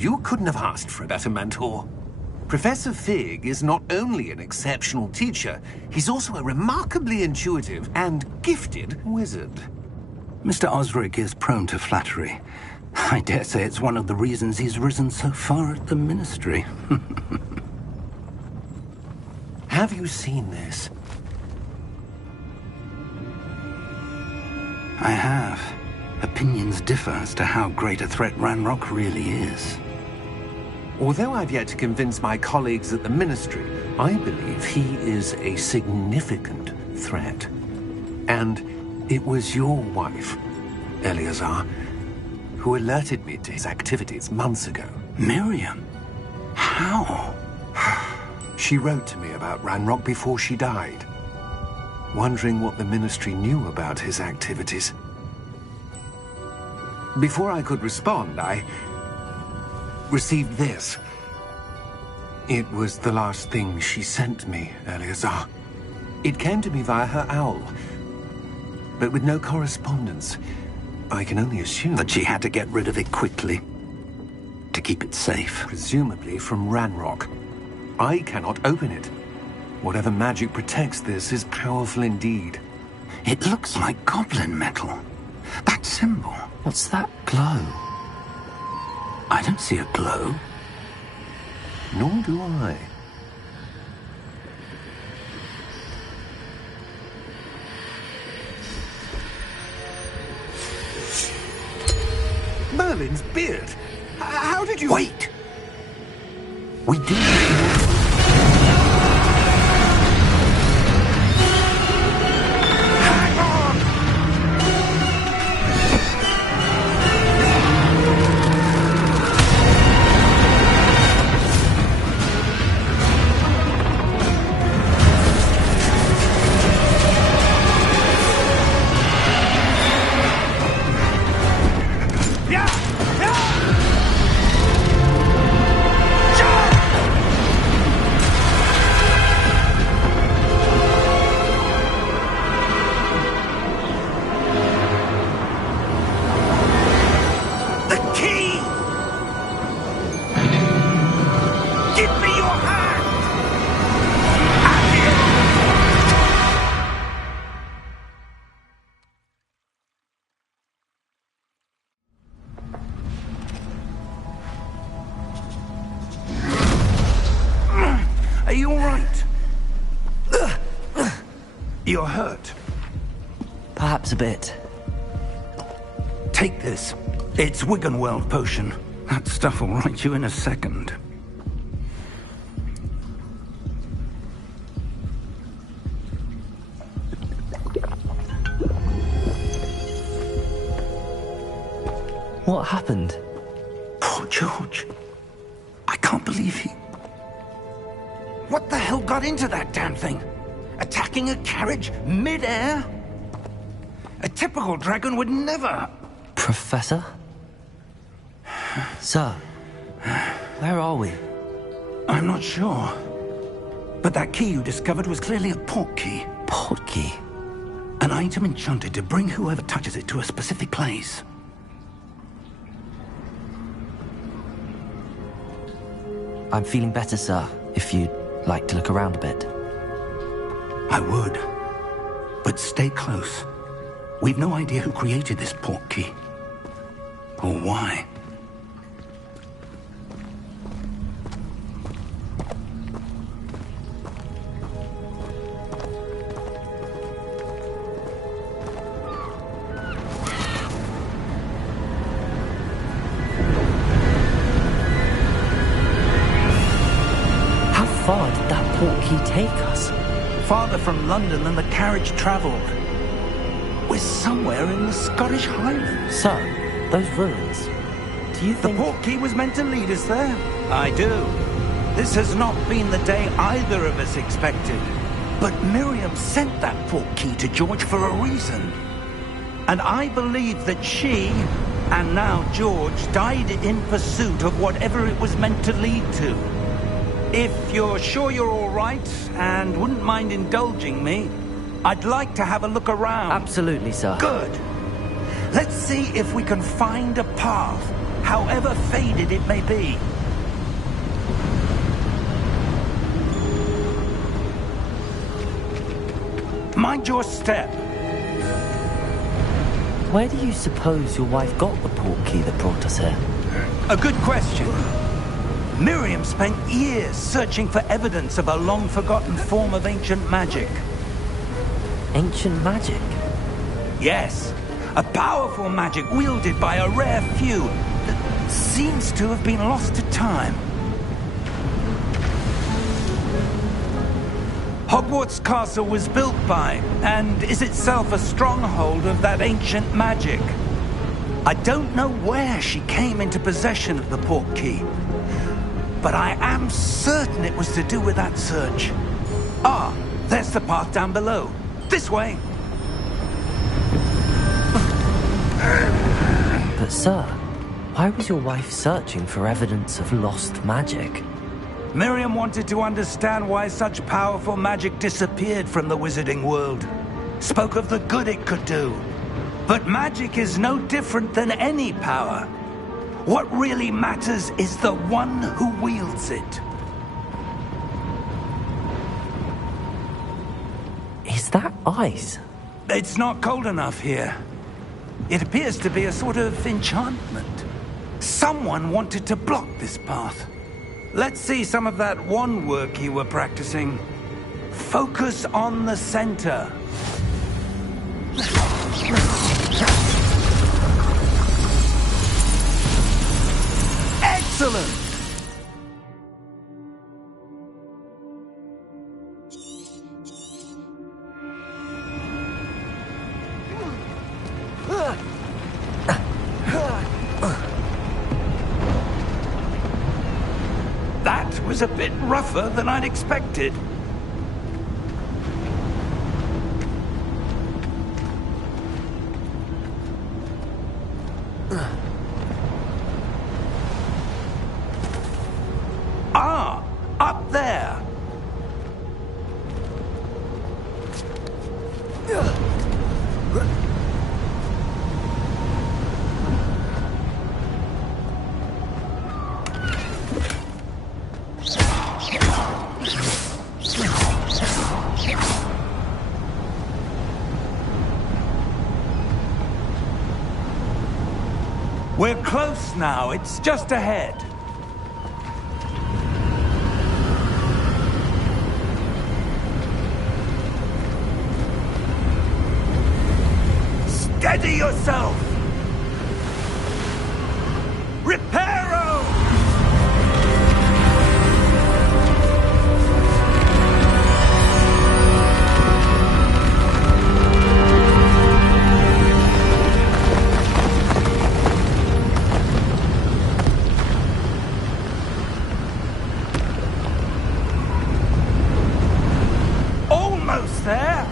You couldn't have asked for a better mentor. Professor Fig is not only an exceptional teacher, he's also a remarkably intuitive and gifted wizard. Mr. Osric is prone to flattery. I dare say it's one of the reasons he's risen so far at the Ministry. Have you seen this? I have. Opinions differ as to how great a threat Ranrock really is. Although I've yet to convince my colleagues at the Ministry, I believe he is a significant threat. And it was your wife, Eleazar, who alerted me to his activities months ago. Miriam? How? She wrote to me about Ranrock before she died, wondering what the Ministry knew about his activities. Before I could respond, I received this. It was the last thing she sent me, Eleazar. It came to me via her owl, but with no correspondence. I can only assume that she had to get rid of it quickly, to keep it safe. Presumably from Ranrock. I cannot open it. Whatever magic protects this is powerful indeed. It looks like goblin metal. That symbol. What's that glow? I don't see a glow. Nor do I. Merlin's beard. How did you... Wait! We did... Are you all right? You're hurt. Perhaps a bit. Take this. It's Wiggenweld potion. That stuff will right you in a second. What happened? Poor George. I can't believe he... What the hell got into that damn thing? Attacking a carriage mid-air? A typical dragon would never... Professor? Sir, where are we? I'm not sure. But that key you discovered was clearly a port key. Port key? An item enchanted to bring whoever touches it to a specific place. I'm feeling better, sir, if you'd like to look around a bit. I would. But stay close. We've no idea who created this port key. Or why. How far did that port key take us? Farther from London than the carriage travelled. We're somewhere in the Scottish Highlands. Sir, those ruins. Do you think... The port key was meant to lead us there? I do. This has not been the day either of us expected. But Miriam sent that port key to George for a reason. And I believe that she, and now George, died in pursuit of whatever it was meant to lead to. If you're sure you're all right, and wouldn't mind indulging me, I'd like to have a look around. Absolutely, sir. Good. Let's see if we can find a path. however faded it may be. Mind your step. Where do you suppose your wife got the portkey that brought us here? A good question. Miriam spent years searching for evidence of a long-forgotten form of ancient magic. Ancient magic? Yes, a powerful magic wielded by a rare few that seems to have been lost to time. Hogwarts Castle was built by, and is itself a stronghold of that ancient magic. I don't know where she came into possession of the portkey, but I am certain it was to do with that search. Ah, there's the path down below. This way. But sir, why was your wife searching for evidence of lost magic? Miriam wanted to understand why such powerful magic disappeared from the wizarding world. Spoke of the good it could do. But magic is no different than any power. What really matters is the one who wields it. Is that ice? It's not cold enough here. It appears to be a sort of enchantment. Someone wanted to block this path. Let's see some of that wand work you were practicing. Focus on the center. Excellent! That was a bit rougher than I'd expected. Ah, up there. We're close now. It's just ahead. Steady yourself! Reparo! Almost there!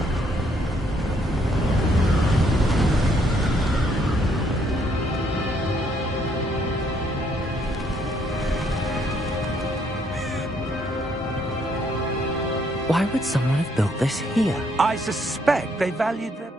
Why would someone have built this here? I suspect they valued their...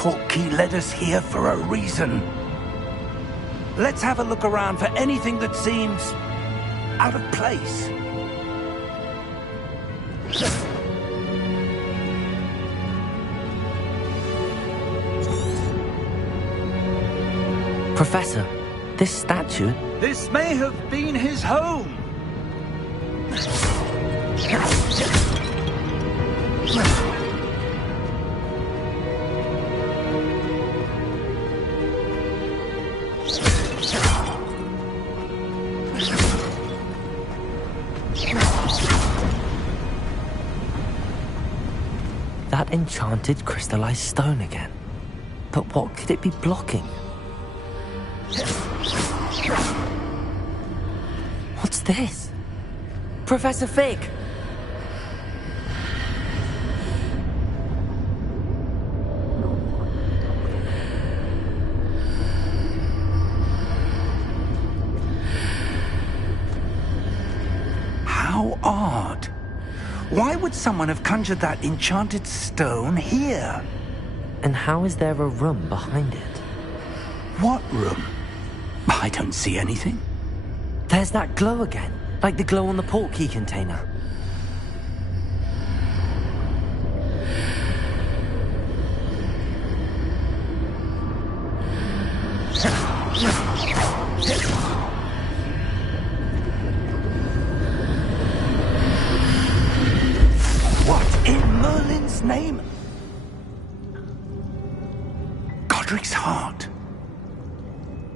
portkey led us here for a reason. Let's have a look around for anything that seems out of place. Professor, this statue... This may have been his home. That enchanted crystallized stone again. But what could it be blocking? What's this? Professor Fig! How odd. Why would someone have conjured that enchanted stone here? And how is there a room behind it? What room? I don't see anything. There's that glow again, like the glow on the portkey container. What in Merlin's name? Godric's heart.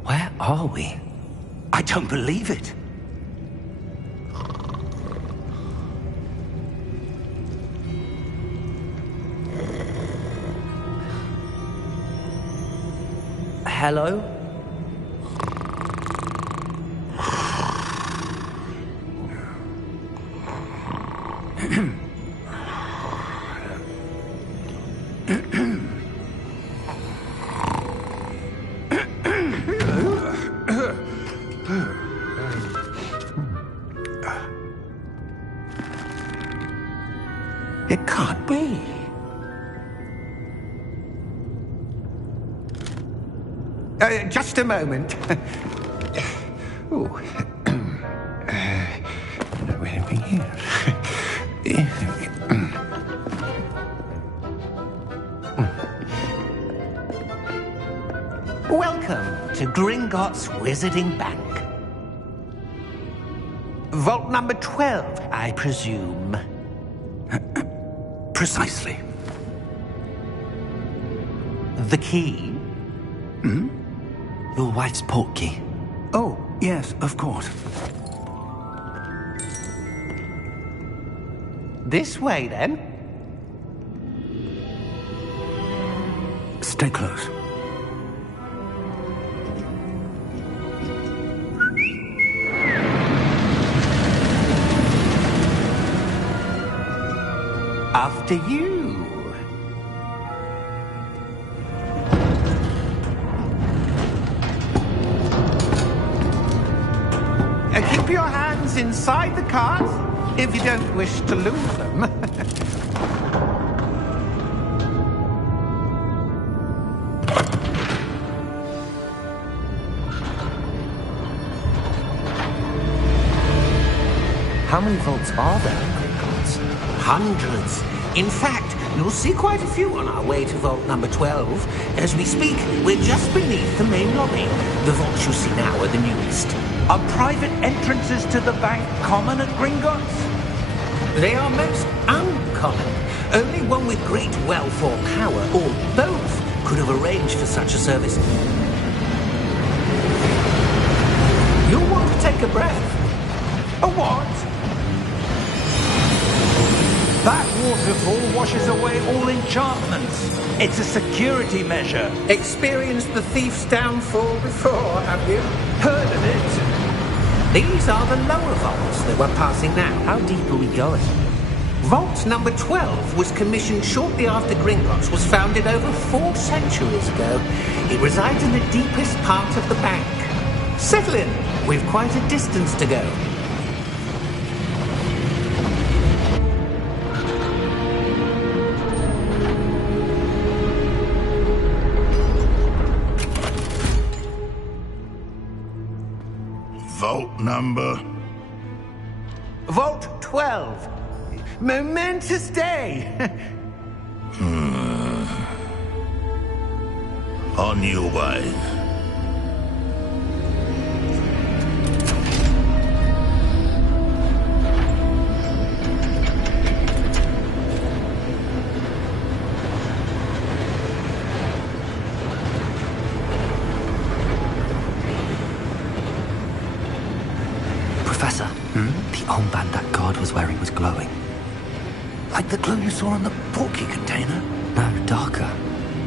Where are we? I don't believe it. Hello? It can't be. Just a moment. Oh. Anything here? Welcome to Gringotts Wizarding Bank. Vault number 12, I presume. Precisely. The key? Your wife's portkey. Oh, yes, of course. This way, then. Stay close. After you. Keep your hands inside the cart if you don't wish to lose them. How many vaults are there in Gringotts? Hundreds. In fact, you'll see quite a few on our way to vault number 12. As we speak, we're just beneath the main lobby. The vaults you see now are the newest. Are private entrances to the bank common at Gringotts? They are most uncommon. Only one with great wealth or power, or both, could have arranged for such a service. You'll want to take a breath. A what? That waterfall washes away all enchantments. It's a security measure. Experienced the thief's downfall before, have you? Heard of it? These are the lower vaults that we're passing now. How deep are we going? Vault number 12 was commissioned shortly after Gringotts was founded over 4 centuries ago. It resides in the deepest part of the bank. Settle in. We've quite a distance to go. vault number? Vault 12. Momentous day. On your way. Professor, the armband that guard was wearing was glowing. Like the glow you saw on the portkey container? No, darker.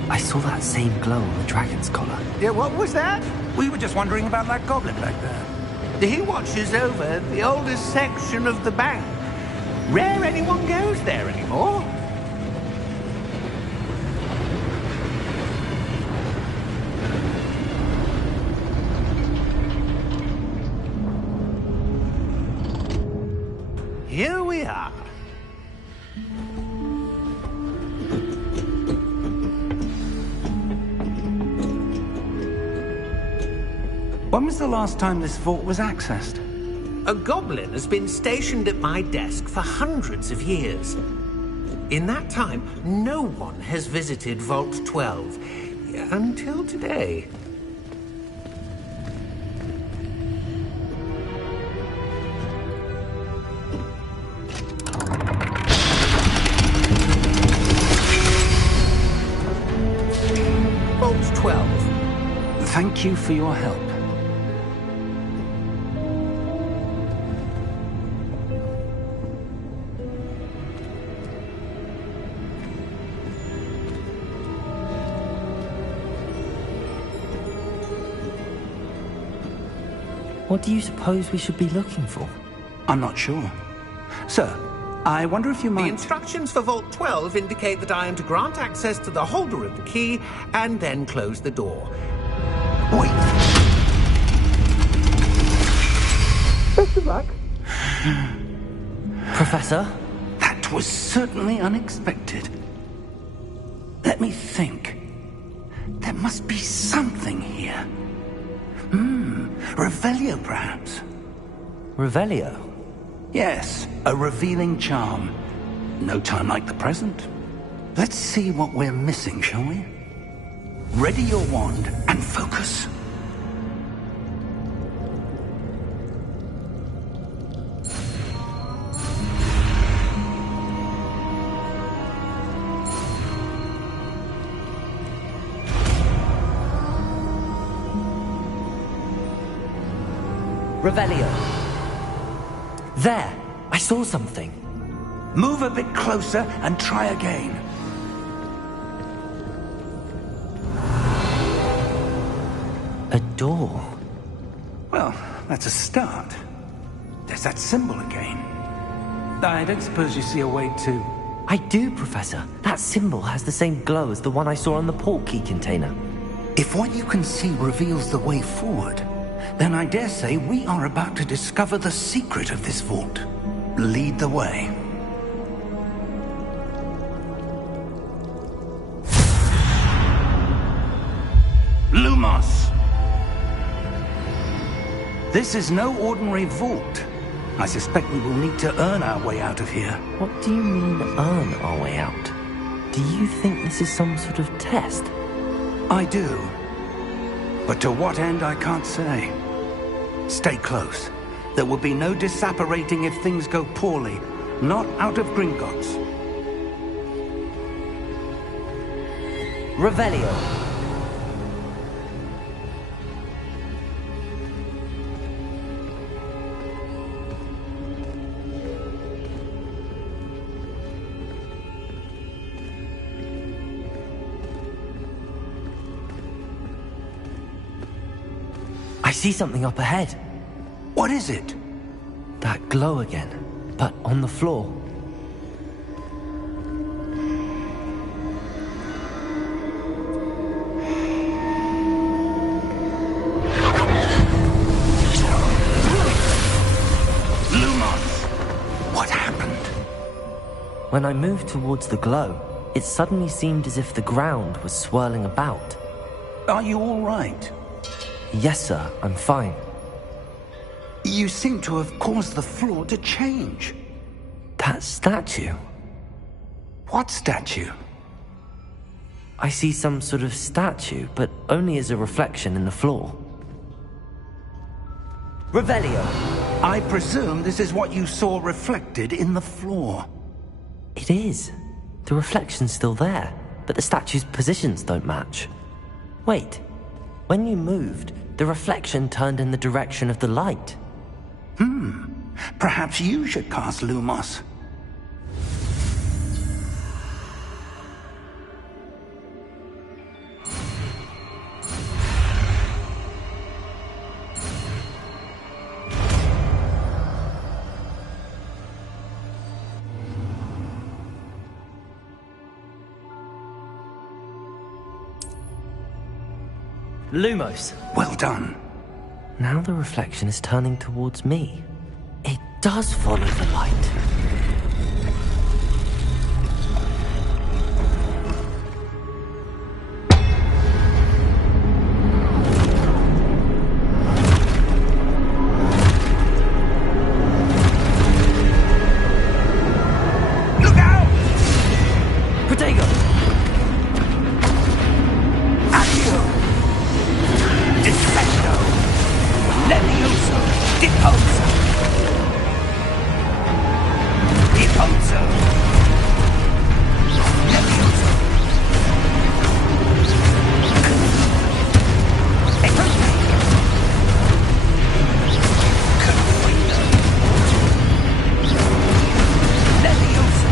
I saw that same glow on the dragon's collar. Yeah, what was that? We were just wondering about that goblin back there. He watches over the oldest section of the bank. Rare anyone goes there anymore. Here we are. When was the last time this vault was accessed? A goblin has been stationed at my desk for hundreds of years. In that time, no one has visited Vault 12. Until today. Vault 12. Thank you for your help. What do you suppose we should be looking for? I'm not sure. Sir, I wonder if you The might... instructions for Vault 12 indicate that I am to grant access to the holder of the key and then close the door. Wait! Best of luck. Professor? That was certainly unexpected. Let me think. There must be something here. Revelio, perhaps? Revelio? Yes, a revealing charm. No time like the present. Let's see what we're missing, shall we? Ready your wand and focus. Revelio. There! I saw something. Move a bit closer and try again. A door. Well, that's a start. There's that symbol again. I don't suppose you see a way to... I do, Professor. That symbol has the same glow as the one I saw on the portkey container. If what you can see reveals the way forward, then I dare say we are about to discover the secret of this vault. Lead the way. Lumos! This is no ordinary vault. I suspect we will need to earn our way out of here. What do you mean, earn our way out? Do you think this is some sort of test? I do. But to what end, I can't say. Stay close. There will be no disapparating if things go poorly. Not out of Gringotts. Revelio. I see something up ahead. What is it? That glow again, but on the floor. Lumos! What happened? When I moved towards the glow, it suddenly seemed as if the ground was swirling about. Are you all right? Yes, sir, I'm fine. You seem to have caused the floor to change. That statue? What statue? I see some sort of statue, but only as a reflection in the floor. Revelio, I presume this is what you saw reflected in the floor. It is. The reflection's still there, but the statue's positions don't match. Wait, when you moved, the reflection turned in the direction of the light. Perhaps you should cast Lumos. Lumos. Well done. Now the reflection is turning towards me. It does follow the light. Look out! Protego! Accio! Disfecto! Levioso! Deposo! Deposo! Levioso! Confundo! Levioso!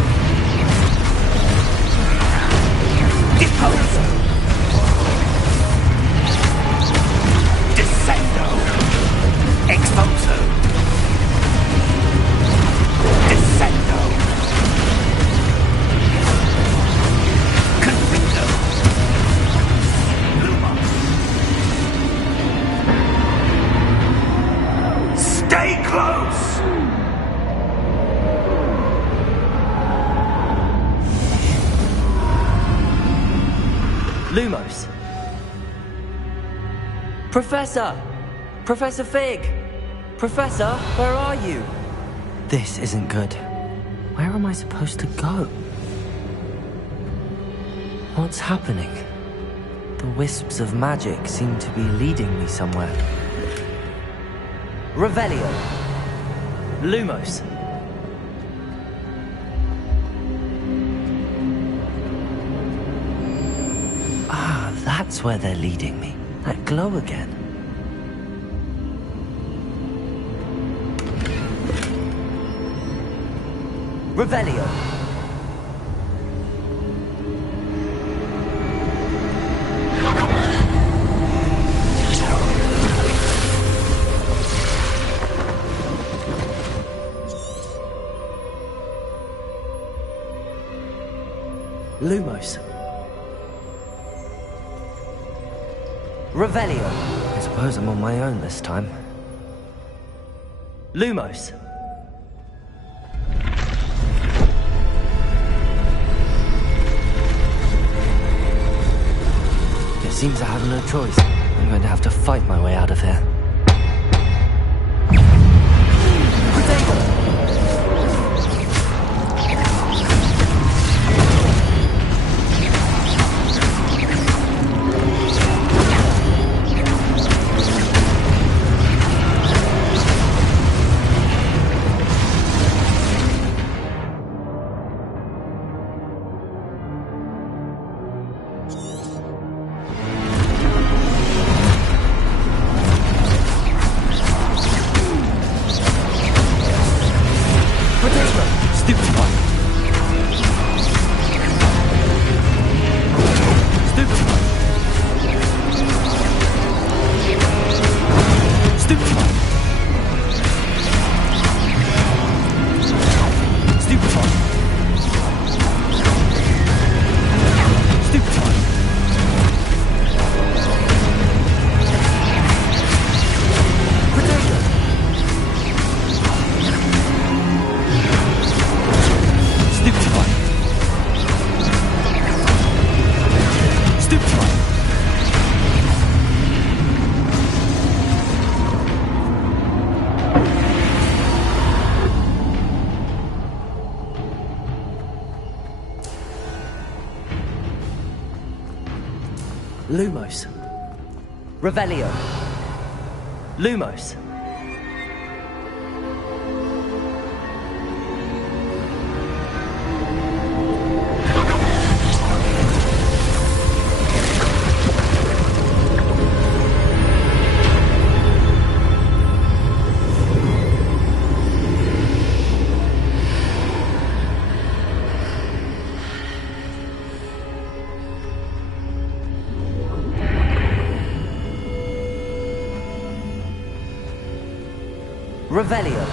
Deposo! Descendo! Exposo! Descendo! Confundo! Lumos! Stay close! Lumos. Professor! Professor Fig! Professor, where are you? This isn't good. Where am I supposed to go? What's happening? The wisps of magic seem to be leading me somewhere. Revelio. Lumos. Ah, that's where they're leading me. That glow again. Revelio. Lumos. Revelio. I suppose I'm on my own this time. Lumos. It seems I have no choice. I'm going to have to fight my way out of here. Lumos. Revelio. Lumos. Revelio.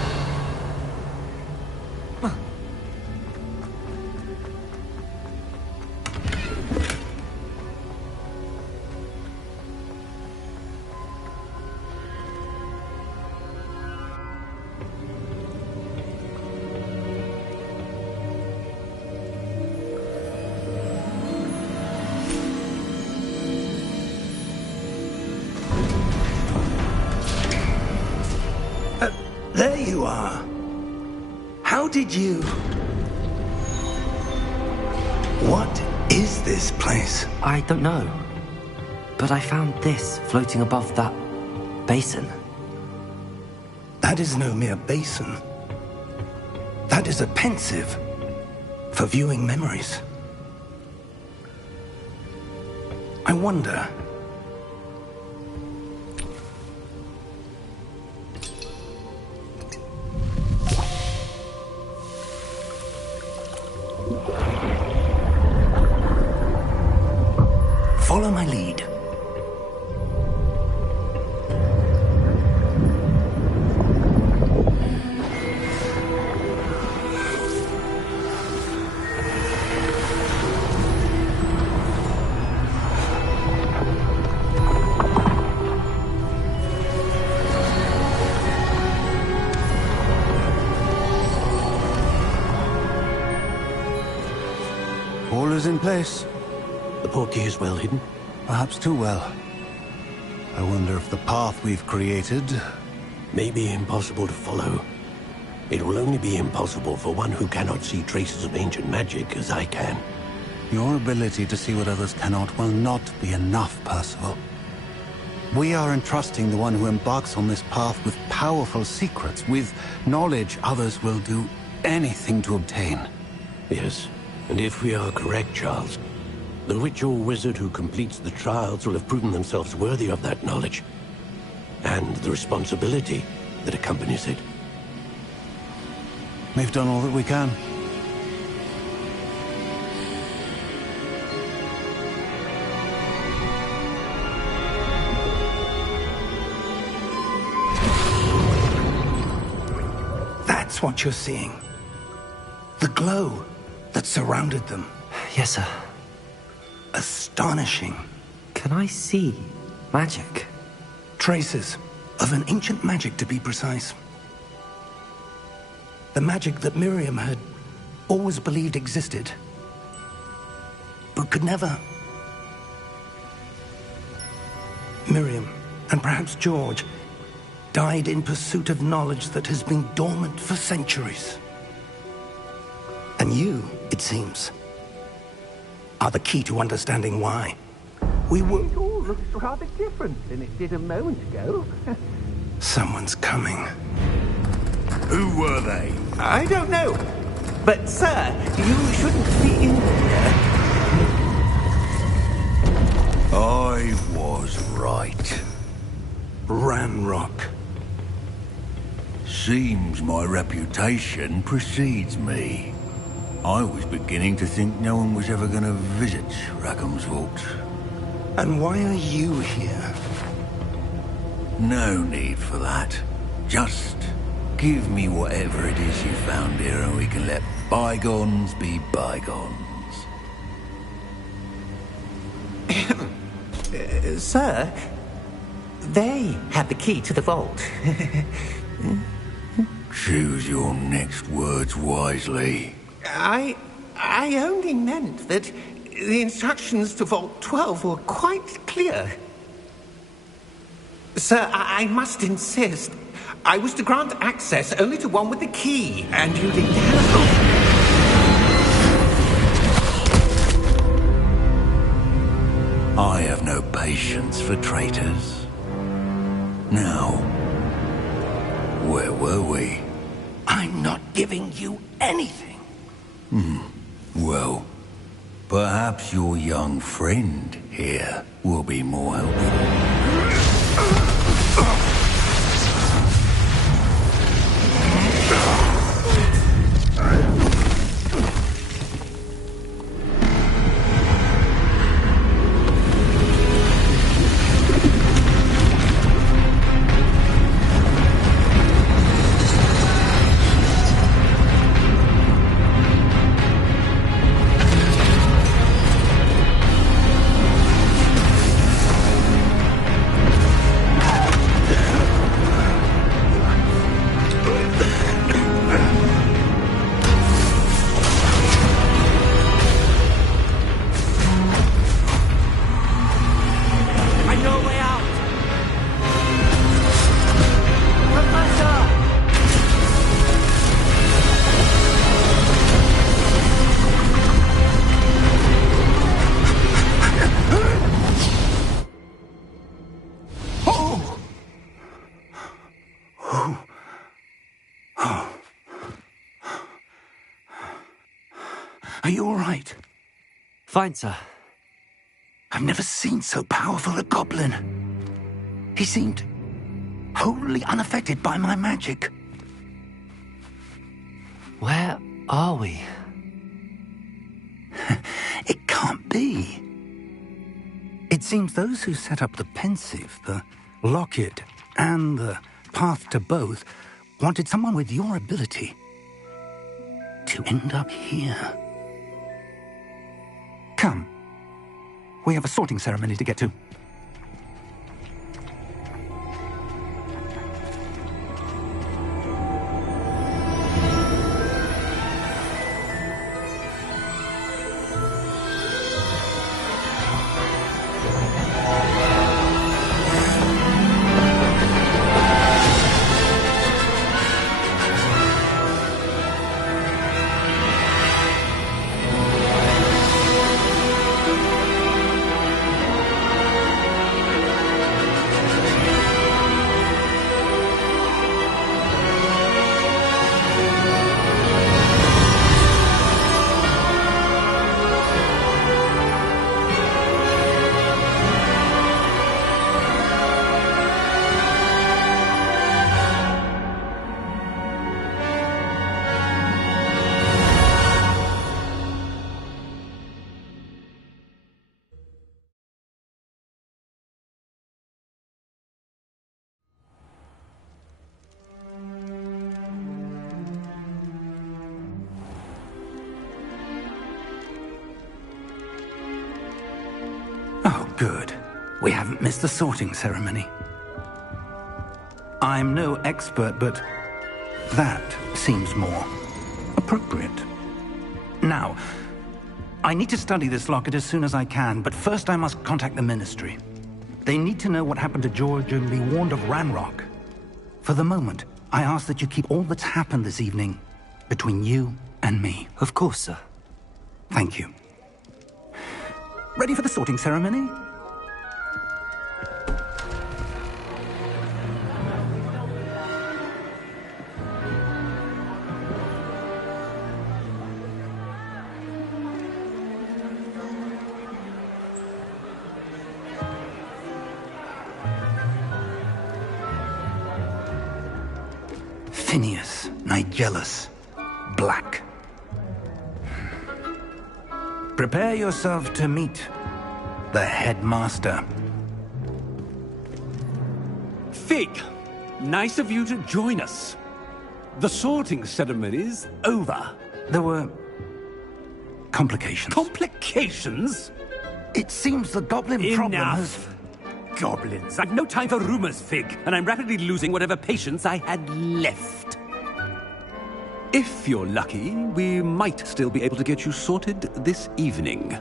There you are. How did you... What is this place? I don't know. But I found this floating above that basin. That is no mere basin. That is a pensive for viewing memories. I wonder... Follow my lead. All is in place. The portkey is well hidden? Perhaps too well. I wonder if the path we've created... May be impossible to follow. It will only be impossible for one who cannot see traces of ancient magic as I can. Your ability to see what others cannot will not be enough, Percival. We are entrusting the one who embarks on this path with powerful secrets, with knowledge others will do anything to obtain. Yes, and if we are correct, Charles, the witch or wizard who completes the trials will have proven themselves worthy of that knowledge, and the responsibility that accompanies it. We've done all that we can. That's what you're seeing. The glow that surrounded them. Yes, sir. Astonishing. Can I see magic? Traces of an ancient magic, to be precise. The magic that Miriam had always believed existed, but could never. Miriam, and perhaps George, died in pursuit of knowledge that has been dormant for centuries. And you, it seems, are the key to understanding why. We were... It all looks rather different than it did a moment ago. Someone's coming. Who were they? I don't know. But, sir, you shouldn't be in here. I was right. Ranrock. Seems my reputation precedes me. I was beginning to think no one was ever going to visit Rackham's vault. And why are you here? No need for that. Just give me whatever it is you found here and we can let bygones be bygones. Sir, they had the key to the vault. Choose your next words wisely. I only meant that the instructions to Vault 12 were quite clear. Sir, I must insist. I was to grant access only to one with the key, and you did. I have no patience for traitors. Now, where were we? I'm not giving you anything. Well, perhaps your young friend here will be more helpful. Are you all right? Fine, sir. I've never seen so powerful a goblin. He seemed wholly unaffected by my magic. Where are we? It can't be. It seems those who set up the pensive, the locket, and the path to both wanted someone with your ability to end up here. Come. We have a sorting ceremony to get to. Oh, good. We haven't missed the sorting ceremony. I'm no expert, but that seems more appropriate. Now, I need to study this locket as soon as I can, but first I must contact the Ministry. They need to know what happened to George and be warned of Ranrock. For the moment, I ask that you keep all that's happened this evening between you and me. Of course, sir. Thank you. Ready for the sorting ceremony? Phineas, Nigellus, Black. Prepare yourself to meet the headmaster. Fig, nice of you to join us. The sorting ceremony's over. There were complications. Complications? It seems the goblin problem has... Enough! Goblins. I've no time for rumors, Fig, and I'm rapidly losing whatever patience I had left. If you're lucky, we might still be able to get you sorted this evening.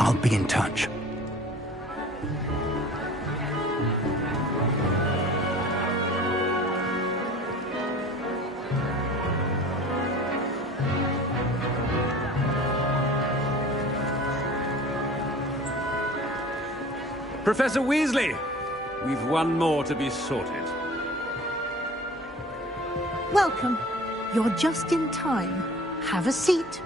I'll be in touch. Professor Weasley, we've one more to be sorted. Welcome. You're just in time. Have a seat.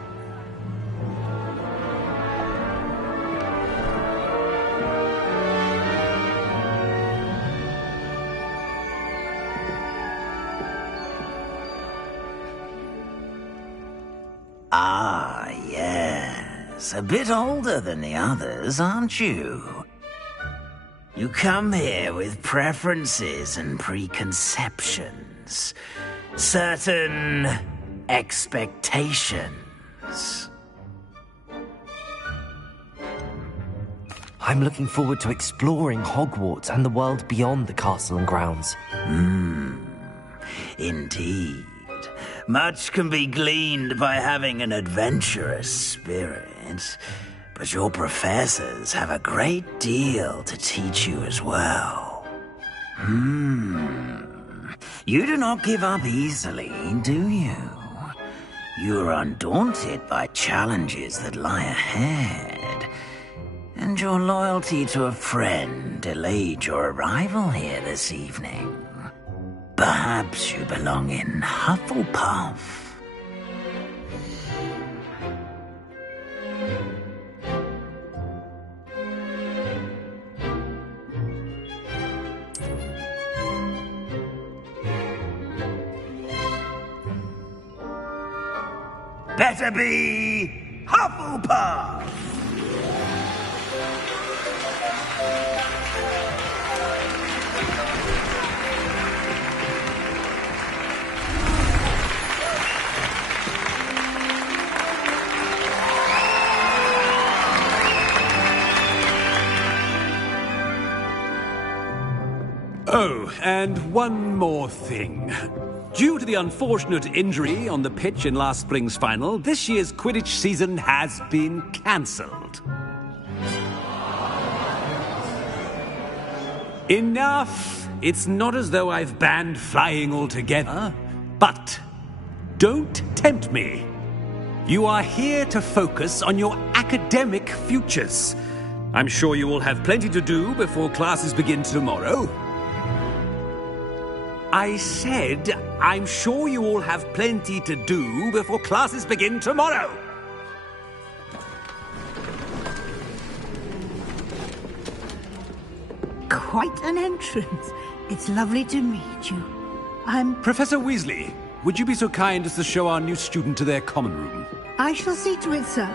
Ah, yes. A bit older than the others, aren't you? You come here with preferences and preconceptions. Certain expectations. I'm looking forward to exploring Hogwarts and the world beyond the castle and grounds. Indeed. Much can be gleaned by having an adventurous spirit, but your professors have a great deal to teach you as well. You do not give up easily, do you? You are undaunted by challenges that lie ahead, and your loyalty to a friend delayed your arrival here this evening. Perhaps you belong in Hufflepuff. Better be Hufflepuff! Oh, and one more thing. Due to the unfortunate injury on the pitch in last spring's final, this year's Quidditch season has been cancelled. Enough! It's not as though I've banned flying altogether, but don't tempt me. You are here to focus on your academic futures. I'm sure you will have plenty to do before classes begin tomorrow. I said, I'm sure you all have plenty to do before classes begin tomorrow. Quite an entrance. It's lovely to meet you. I'm... Professor Weasley, would you be so kind as to show our new student to their common room? I shall see to it, sir.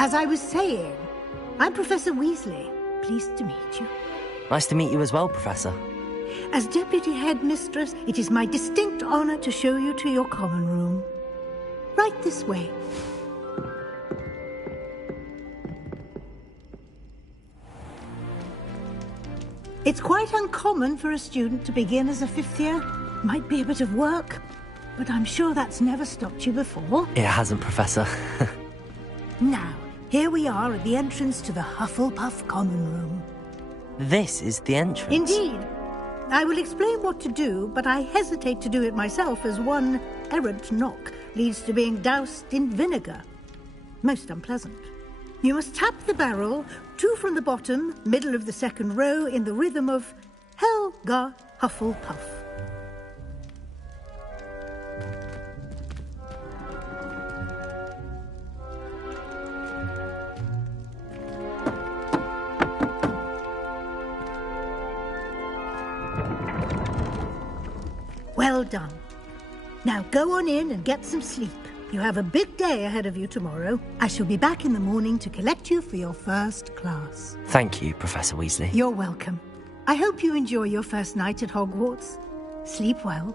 As I was saying, I'm Professor Weasley. Pleased to meet you. Nice to meet you as well, Professor. As Deputy Headmistress, it is my distinct honor to show you to your common room. Right this way. It's quite uncommon for a student to begin as a fifth year. Might be a bit of work, but I'm sure that's never stopped you before. It hasn't, Professor. Now, here we are at the entrance to the Hufflepuff common room. This is the entrance. Indeed. I will explain what to do, but I hesitate to do it myself as one errant knock leads to being doused in vinegar. Most unpleasant. You must tap the barrel, 2 from the bottom, middle of the second row, in the rhythm of Helga Hufflepuff. Well done. Now go on in and get some sleep. You have a big day ahead of you tomorrow. I shall be back in the morning to collect you for your first class. Thank you, Professor Weasley. You're welcome. I hope you enjoy your first night at Hogwarts. Sleep well.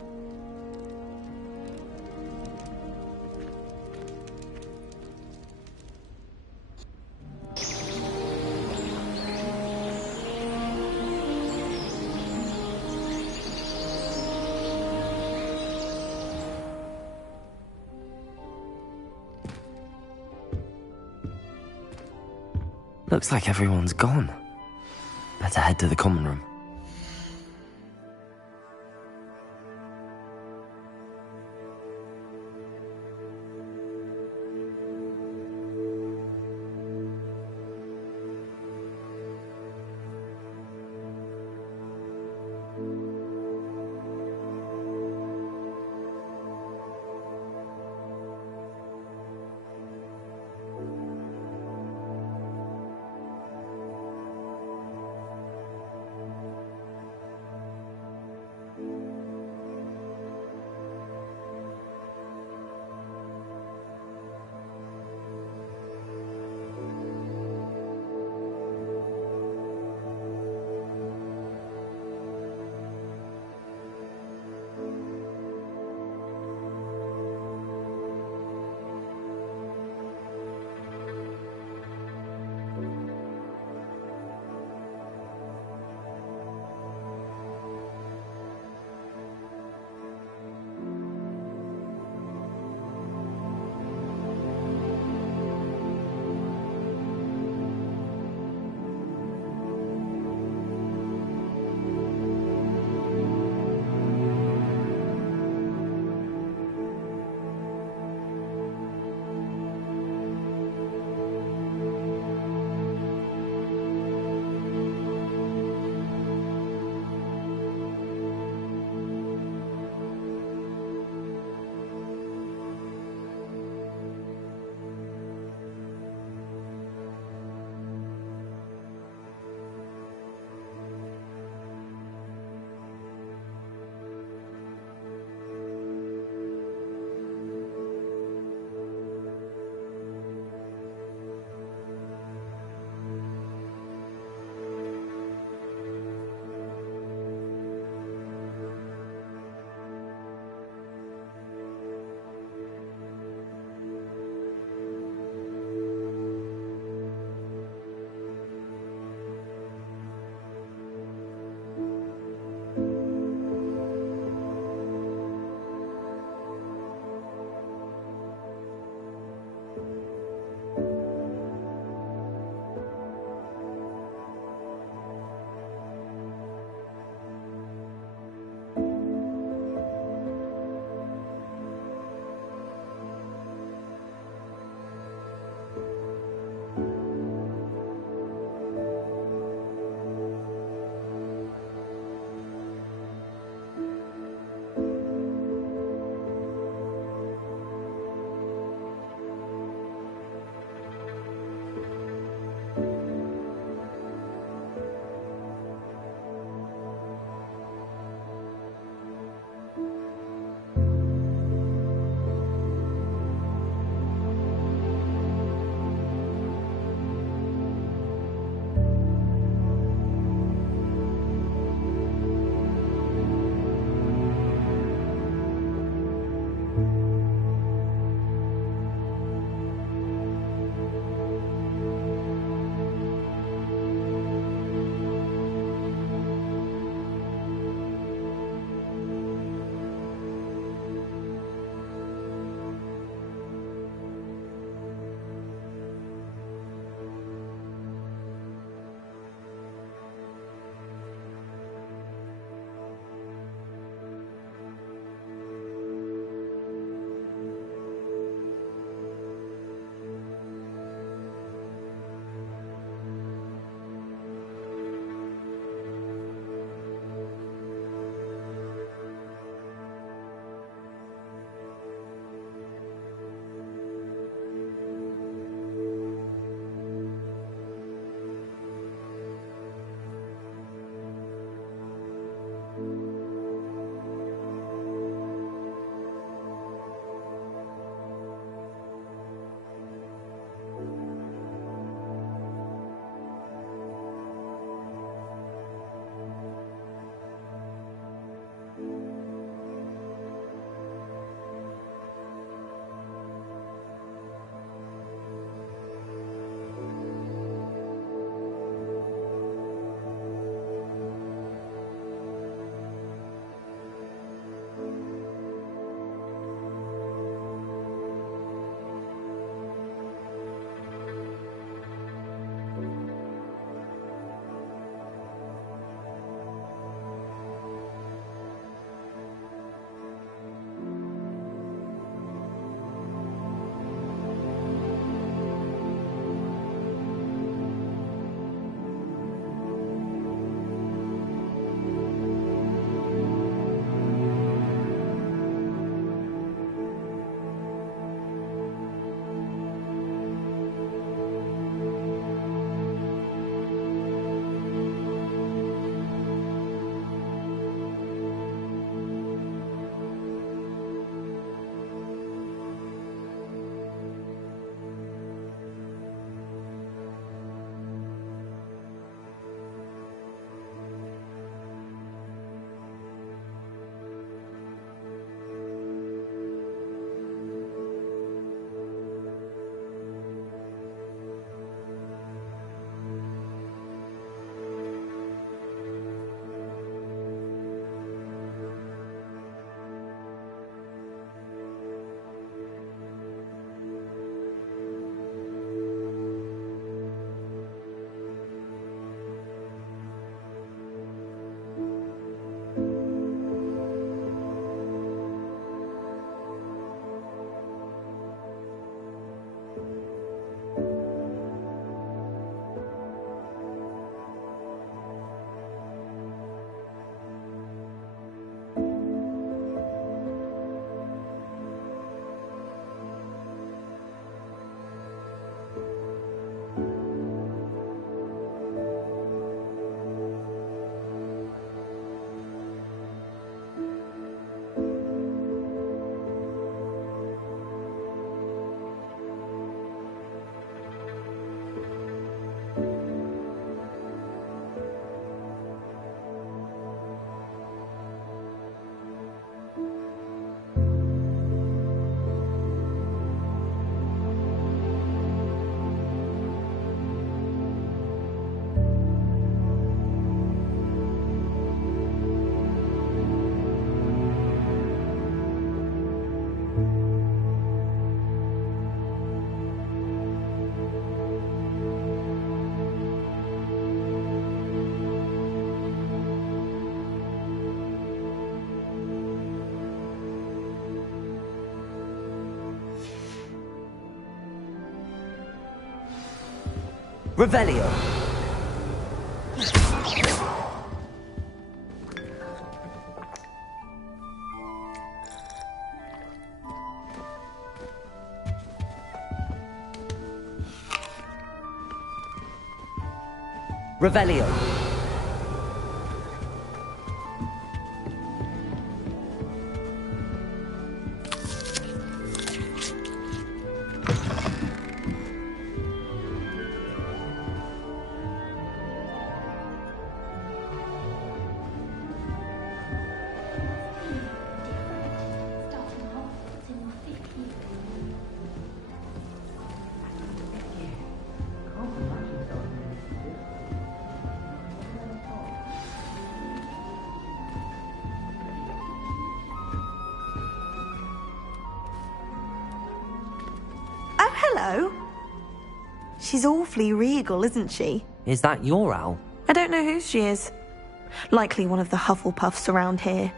Looks like everyone's gone. Better head to the common room. Revelio. Revelio. Hello. She's awfully regal, isn't she? Is that your owl? I don't know who she is. Likely one of the Hufflepuffs around here.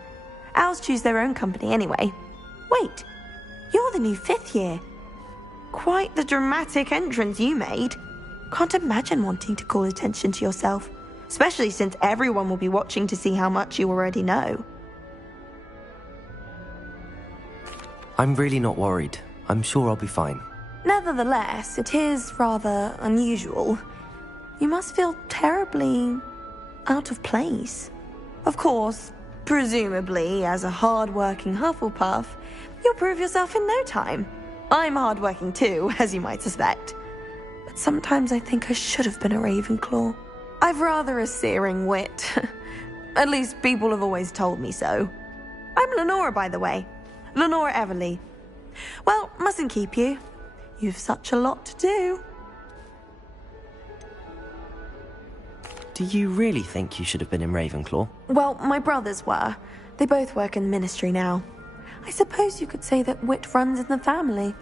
Owls choose their own company anyway. Wait, you're the new 5th year. Quite the dramatic entrance you made. Can't imagine wanting to call attention to yourself, especially since everyone will be watching to see how much you already know. I'm really not worried. I'm sure I'll be fine. Nevertheless, it is rather unusual. You must feel terribly out of place. Of course, presumably, as a hard-working Hufflepuff, you'll prove yourself in no time. I'm hard-working too, as you might suspect. But sometimes I think I should have been a Ravenclaw. I've rather a searing wit. At least people have always told me so. I'm Lenora, by the way. Lenora Everly. Well, mustn't keep you. You've such a lot to do. Do you really think you should have been in Ravenclaw? Well, my brothers were. They both work in the Ministry now. I suppose you could say that wit runs in the family.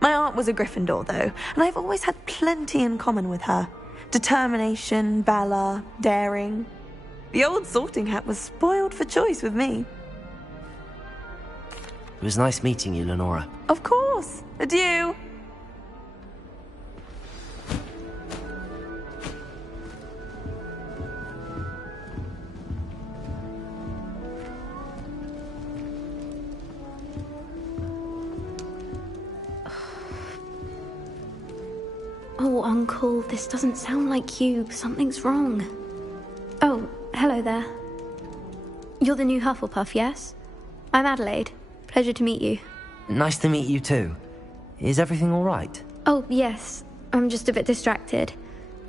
My aunt was a Gryffindor, though, and I've always had plenty in common with her. Determination, valor, daring. The old sorting hat was spoiled for choice with me. It was nice meeting you, Lenora. Of course. Adieu. Oh, Uncle, this doesn't sound like you. Something's wrong. Oh, hello there. You're the new Hufflepuff, yes? I'm Adelaide. Pleasure to meet you. Nice to meet you too. Is everything all right? Oh, yes. I'm just a bit distracted.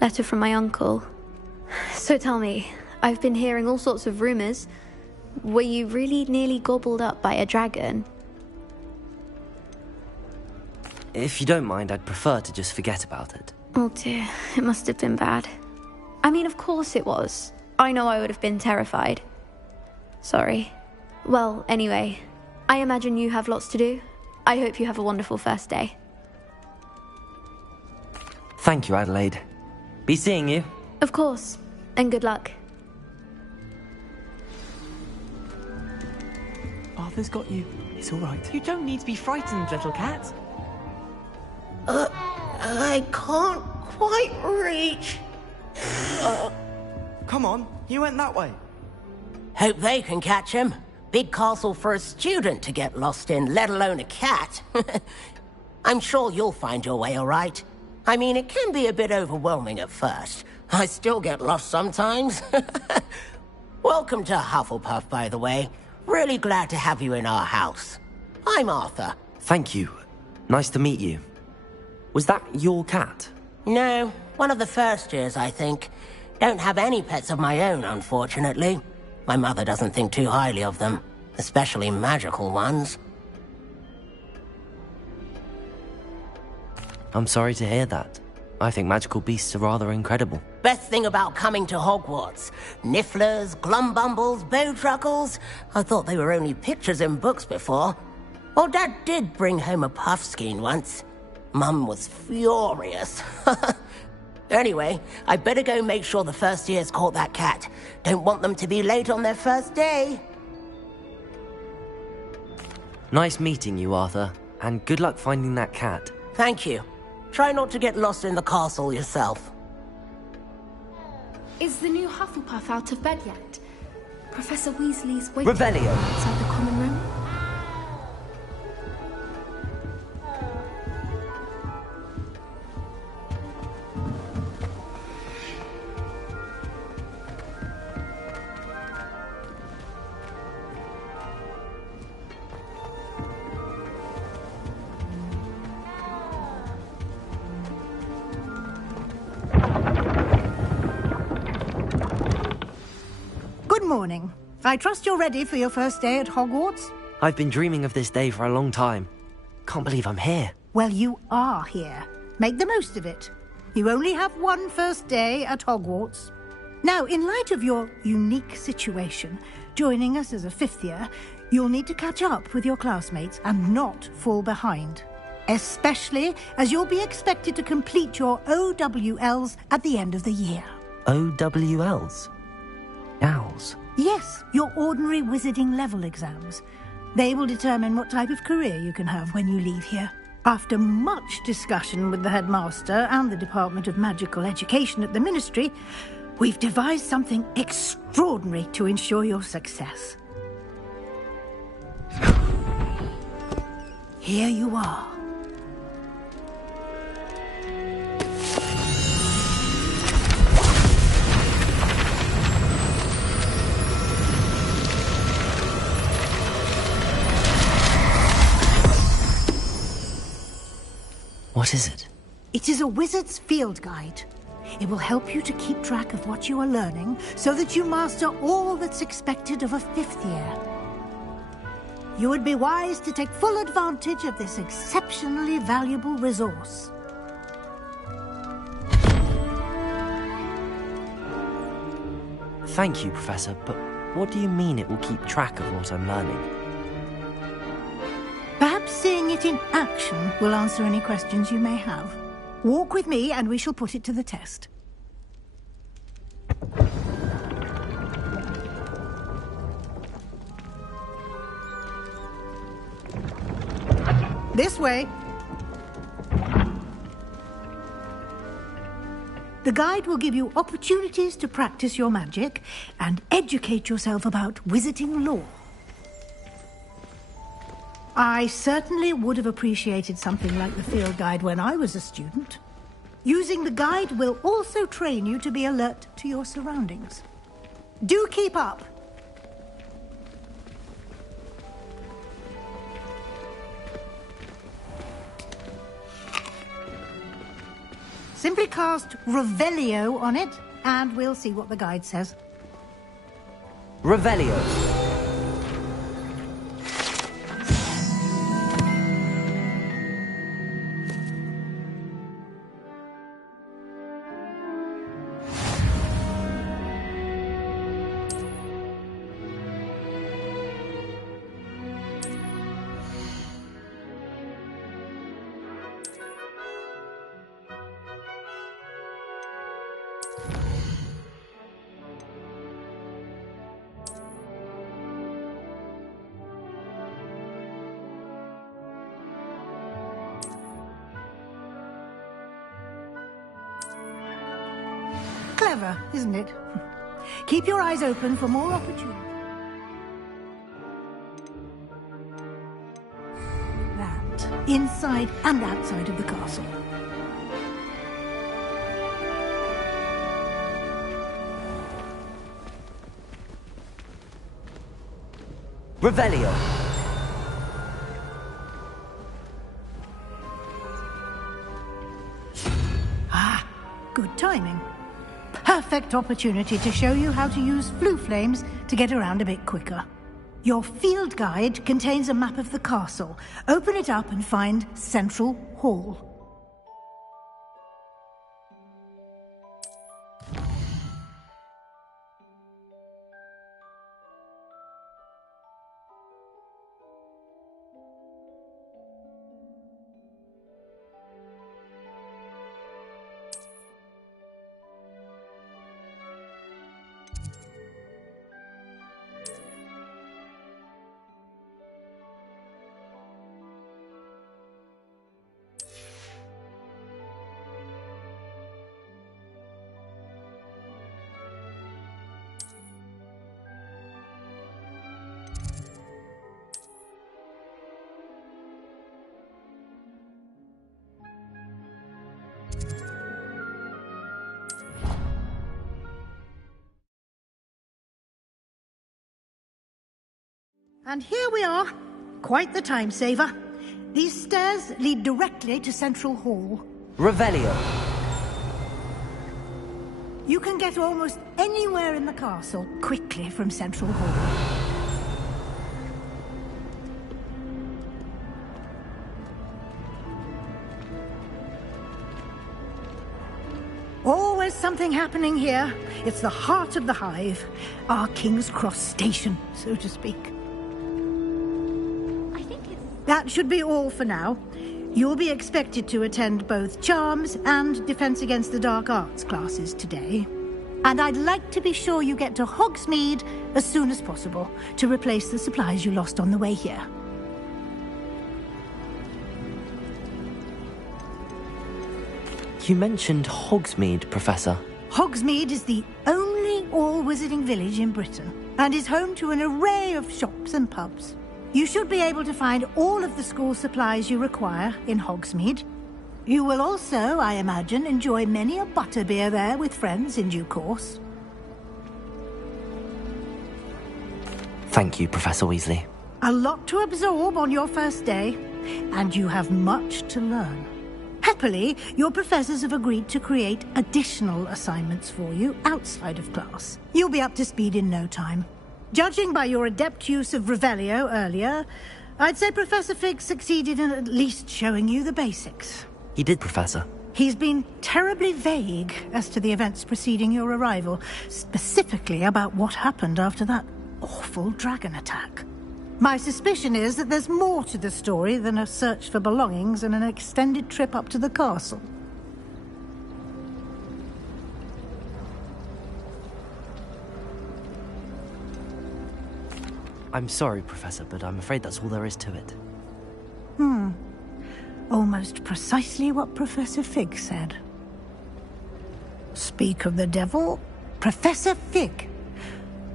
Letter from my uncle. So tell me, I've been hearing all sorts of rumors. Were you really nearly gobbled up by a dragon? If you don't mind, I'd prefer to just forget about it. Oh dear, it must have been bad. I mean, of course it was. I know I would have been terrified. Sorry. Well, anyway, I imagine you have lots to do. I hope you have a wonderful first day. Thank you, Adelaide. Be seeing you. Of course, and good luck. Arthur's got you. It's all right. You don't need to be frightened, little cat. I can't quite reach. Come on, you went that way. Hope they can catch him. Big castle for a student to get lost in, let alone a cat. I'm sure you'll find your way all right. I mean, it can be a bit overwhelming at first. I still get lost sometimes. Welcome to Hufflepuff, by the way. Really glad to have you in our house. I'm Arthur. Thank you. Nice to meet you. Was that your cat? No, one of the first years, I think. Don't have any pets of my own, unfortunately. My mother doesn't think too highly of them, especially magical ones. I'm sorry to hear that. I think magical beasts are rather incredible. Best thing about coming to Hogwarts. Nifflers, Glumbumbles, Bowtruckles. I thought they were only pictures in books before. Well, Dad did bring home a Puffskein once. Mum was furious. Anyway, I better go make sure the first years caught that cat. Don't want them to be late on their first day. Nice meeting you, Arthur. And good luck finding that cat. Thank you. Try not to get lost in the castle yourself. Is the new Hufflepuff out of bed yet? Professor Weasley's waiting Revelio. outside the common room. Good morning. I trust you're ready for your first day at Hogwarts? I've been dreaming of this day for a long time. Can't believe I'm here. Well, you are here. Make the most of it. You only have one first day at Hogwarts. Now, in light of your unique situation, joining us as a fifth year, you'll need to catch up with your classmates and not fall behind. Especially as you'll be expected to complete your OWLs at the end of the year. OWLs? Owls? Yes, your ordinary wizarding level exams. They will determine what type of career you can have when you leave here. After much discussion with the headmaster and the Department of Magical Education at the Ministry, we've devised something extraordinary to ensure your success. Here you are. What is it? It is a wizard's field guide. It will help you to keep track of what you are learning so that you master all that's expected of a fifth year. You would be wise to take full advantage of this exceptionally valuable resource. Thank you, Professor, but what do you mean it will keep track of what I'm learning? Perhaps seeing it in action will answer any questions you may have. Walk with me and we shall put it to the test. This way. The guide will give you opportunities to practice your magic and educate yourself about wizarding lore. I certainly would have appreciated something like the field guide when I was a student. Using the guide will also train you to be alert to your surroundings. Do keep up. Simply cast Revelio on it, and we'll see what the guide says. Revelio. Clever, isn't it? Keep your eyes open for more opportunities. That, inside and outside of the castle. Revelio. Ah, good timing. Perfect opportunity to show you how to use flue flames to get around a bit quicker. Your field guide contains a map of the castle. Open it up and find Central Hall. And here we are. Quite the time saver. These stairs lead directly to Central Hall. Revelio. You can get almost anywhere in the castle quickly from Central Hall. Always something happening here. It's the heart of the hive. Our King's Cross station, so to speak. That should be all for now. You'll be expected to attend both Charms and Defense Against the Dark Arts classes today. And I'd like to be sure you get to Hogsmeade as soon as possible to replace the supplies you lost on the way here. You mentioned Hogsmeade, Professor. Hogsmeade is the only all-wizarding village in Britain and is home to an array of shops and pubs. You should be able to find all of the school supplies you require in Hogsmeade. You will also, I imagine, enjoy many a butterbeer there with friends in due course. Thank you, Professor Weasley. A lot to absorb on your first day, and you have much to learn. Happily, your professors have agreed to create additional assignments for you outside of class. You'll be up to speed in no time. Judging by your adept use of Revelio earlier, I'd say Professor Fig succeeded in at least showing you the basics. He did, Professor. He's been terribly vague as to the events preceding your arrival, specifically about what happened after that awful dragon attack. My suspicion is that there's more to the story than a search for belongings and an extended trip up to the castle. I'm sorry, Professor, but I'm afraid that's all there is to it. Almost precisely what Professor Fig said. Speak of the devil, Professor Fig.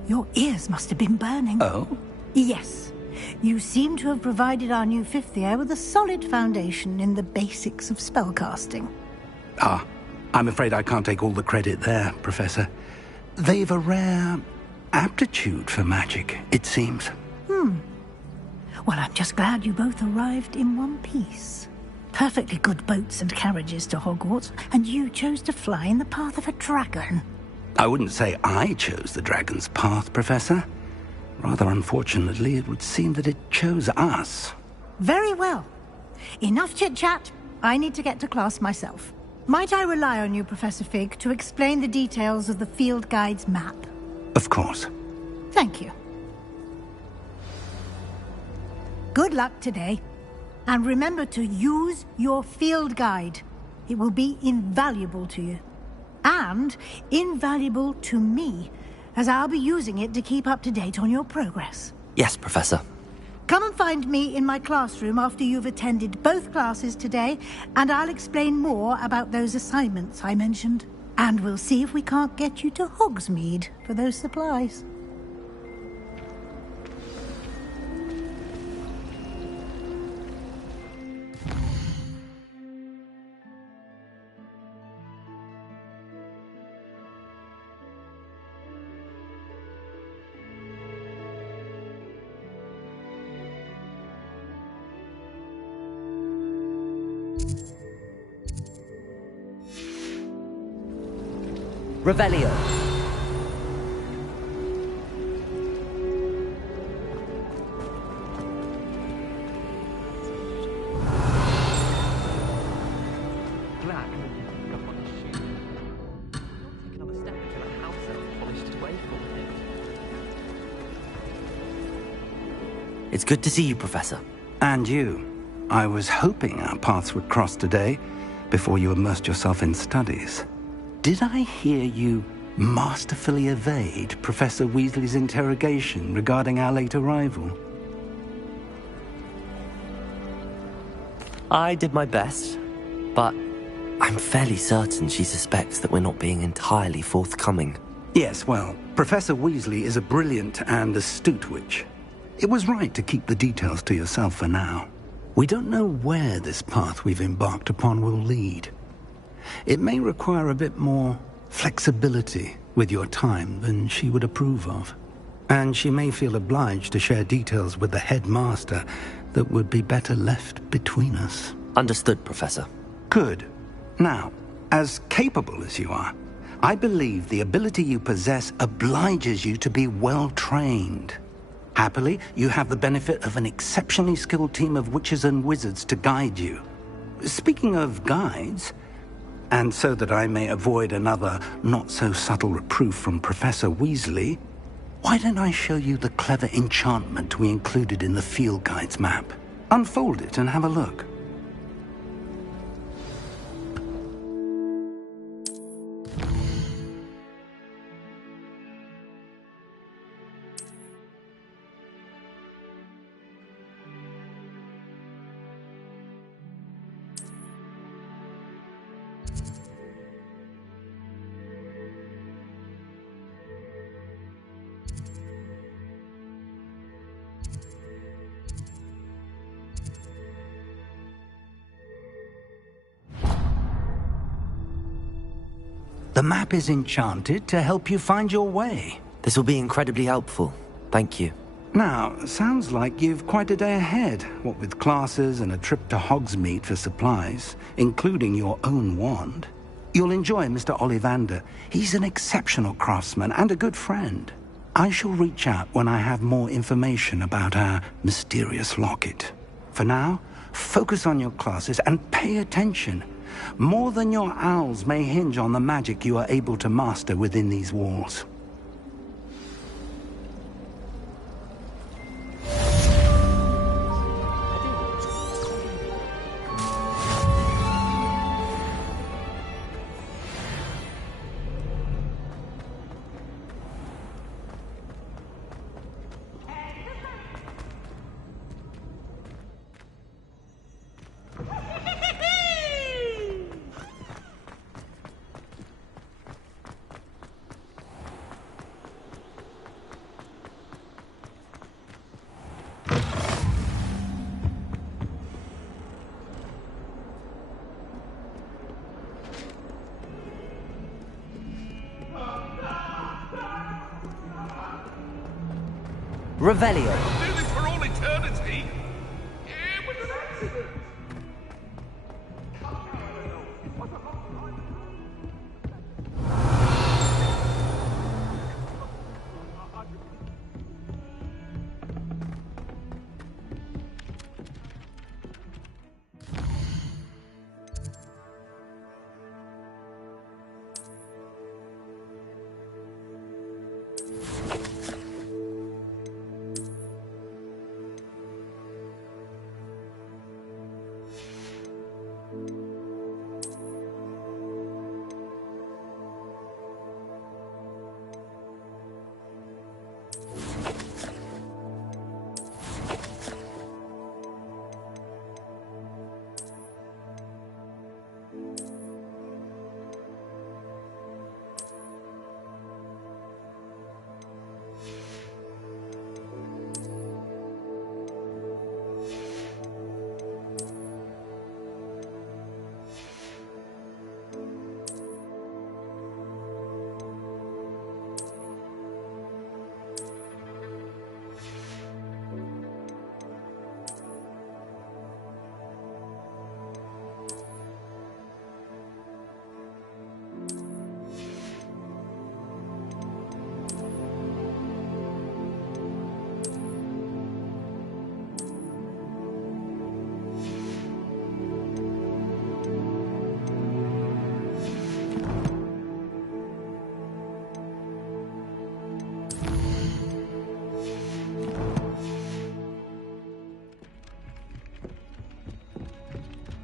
Your ears must have been burning. Oh? Yes. You seem to have provided our new fifth year with a solid foundation in the basics of spellcasting. Ah, I'm afraid I can't take all the credit there, Professor. They've a rare aptitude for magic, it seems. Well, I'm just glad you both arrived in one piece. Perfectly good boats and carriages to Hogwarts, and you chose to fly in the path of a dragon. I wouldn't say I chose the dragon's path, Professor. Rather unfortunately, it would seem that it chose us. Very well. Enough chit-chat. I need to get to class myself. Might I rely on you, Professor Fig, to explain the details of the field guide's map? Of course. Thank you. Good luck today. And remember to use your field guide. It will be invaluable to you. And invaluable to me, as I'll be using it to keep up to date on your progress. Yes, Professor. Come and find me in my classroom after you've attended both classes today, and I'll explain more about those assignments I mentioned. And we'll see if we can't get you to Hogsmeade for those supplies. Revelio. It's good to see you, Professor. And you. I was hoping our paths would cross today, before you immersed yourself in studies. Did I hear you masterfully evade Professor Weasley's interrogation regarding our late arrival? I did my best, but I'm fairly certain she suspects that we're not being entirely forthcoming. Yes, well, Professor Weasley is a brilliant and astute witch. It was right to keep the details to yourself for now. We don't know where this path we've embarked upon will lead. It may require a bit more flexibility with your time than she would approve of. And she may feel obliged to share details with the headmaster that would be better left between us. Understood, Professor. Good. Now, as capable as you are, I believe the ability you possess obliges you to be well trained. Happily, you have the benefit of an exceptionally skilled team of witches and wizards to guide you. Speaking of guides, and so that I may avoid another not-so-subtle reproof from Professor Weasley, why don't I show you the clever enchantment we included in the field guide's map? Unfold it and have a look. The map is enchanted to help you find your way. This will be incredibly helpful. Thank you. Now, sounds like you've quite a day ahead, what with classes and a trip to Hogsmeade for supplies, including your own wand. You'll enjoy Mr. Ollivander. He's an exceptional craftsman and a good friend. I shall reach out when I have more information about our mysterious locket. For now, focus on your classes and pay attention. More than your owls may hinge on the magic you are able to master within these walls. Revelio. We'll do this for all eternity. It was an accident.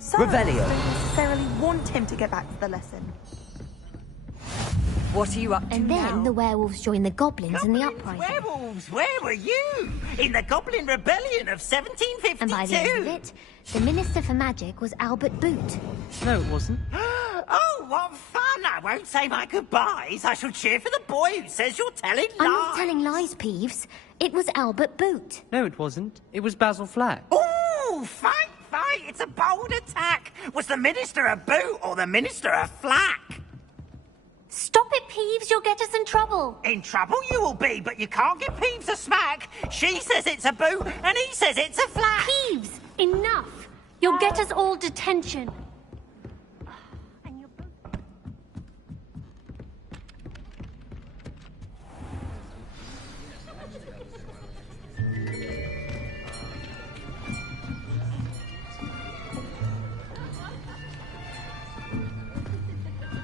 So, Revelio. you don't necessarily want him to get back to the lesson. What are you up to And then now? the werewolves joined the goblins in the uprising. Werewolves, where were you? In the Goblin Rebellion of 1752? And by the end of it, the Minister for Magic was Albert Boot. No, it wasn't. Oh, what fun! I won't say my goodbyes. I shall cheer for the boy who says you're telling lies. I'm not telling lies, Peeves. It was Albert Boot. No, it wasn't. It was Basil Flack. Ooh, fight! It's a bold attack. Was the Minister a boot or the Minister a flack? Stop it, Peeves, you'll get us in trouble. In trouble you will be, but you can't give Peeves a smack. She says it's a boot, and he says it's a flat. Peeves, enough. You'll get us all detention.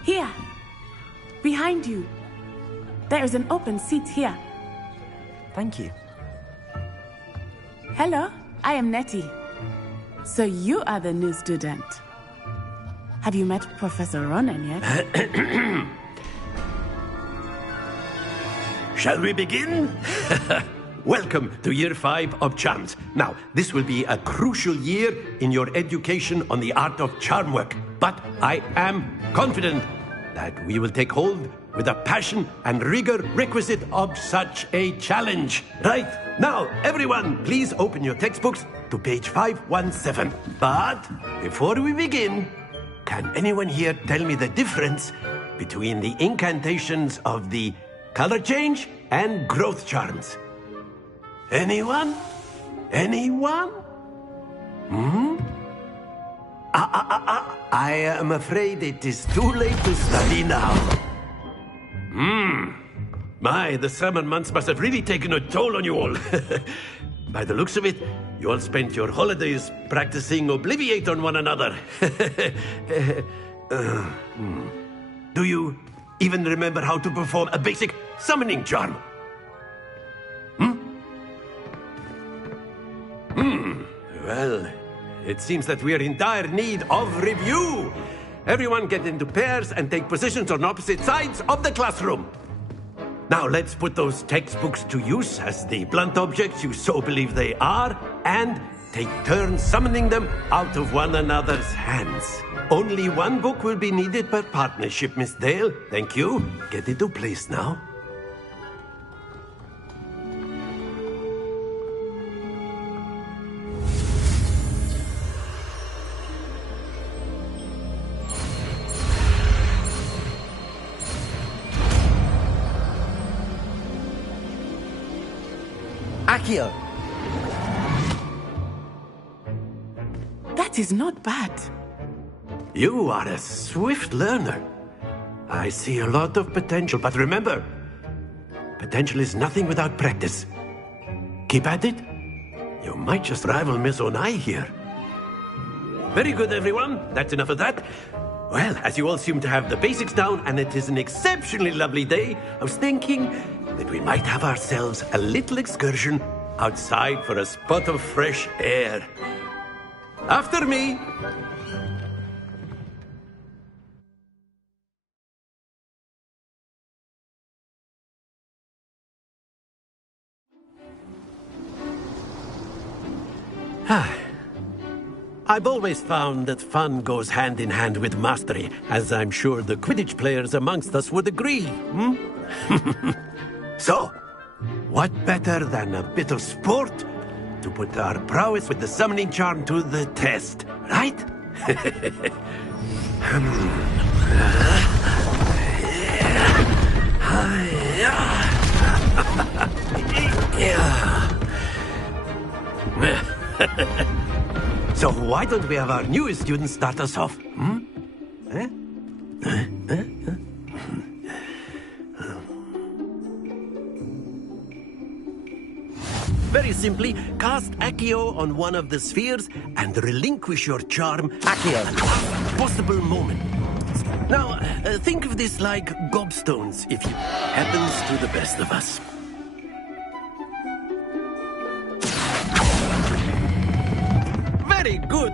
Here. Behind you. There is an open seat here. Thank you. Hello, I am Nettie. So you are the new student. Have you met Professor Ronan yet? Shall we begin? Welcome to Year 5 of Charms. Now, this will be a crucial year in your education on the art of charm work. But I am confident that we will take hold with the passion and rigor requisite of such a challenge. Right, now, everyone, please open your textbooks to page 517. But before we begin, can anyone here tell me the difference between the incantations of the color change and growth charms? Anyone? Anyone? I am afraid it is too late to study now. My, the summer months must have really taken a toll on you all. By the looks of it, you all spent your holidays practicing Obliviate on one another. Do you even remember how to perform a basic summoning charm? Well, it seems that we are in dire need of review. Everyone get into pairs and take positions on opposite sides of the classroom. Now let's put those textbooks to use as the blunt objects you so believe they are, and take turns summoning them out of one another's hands. Only one book will be needed per partnership, Miss Dale. Thank you. Get into place now. Accio. That is not bad. You are a swift learner. I see a lot of potential, but remember, potential is nothing without practice. Keep at it. You might just rival Miss Onai here. Very good, everyone. That's enough of that. Well, as you all seem to have the basics down, and it is an exceptionally lovely day, I was thinking that we might have ourselves a little excursion outside for a spot of fresh air. After me. I've always found that fun goes hand in hand with mastery, as I'm sure the Quidditch players amongst us would agree. So, what better than a bit of sport to put our prowess with the summoning charm to the test, right? So why don't we have our newest student start us off? Very simply, cast Accio on one of the spheres and relinquish your charm Accio at the last possible moment. Now, think of this like gobstones, if you happens to the best of us. Very good.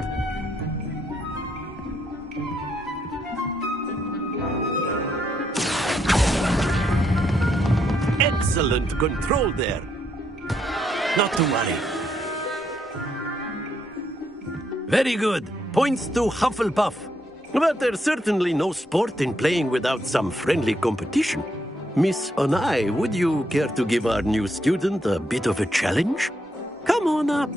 Excellent control there. Not to worry. Very good. Points to Hufflepuff. But there's certainly no sport in playing without some friendly competition. Miss Onai, would you care to give our new student a bit of a challenge? Come on up.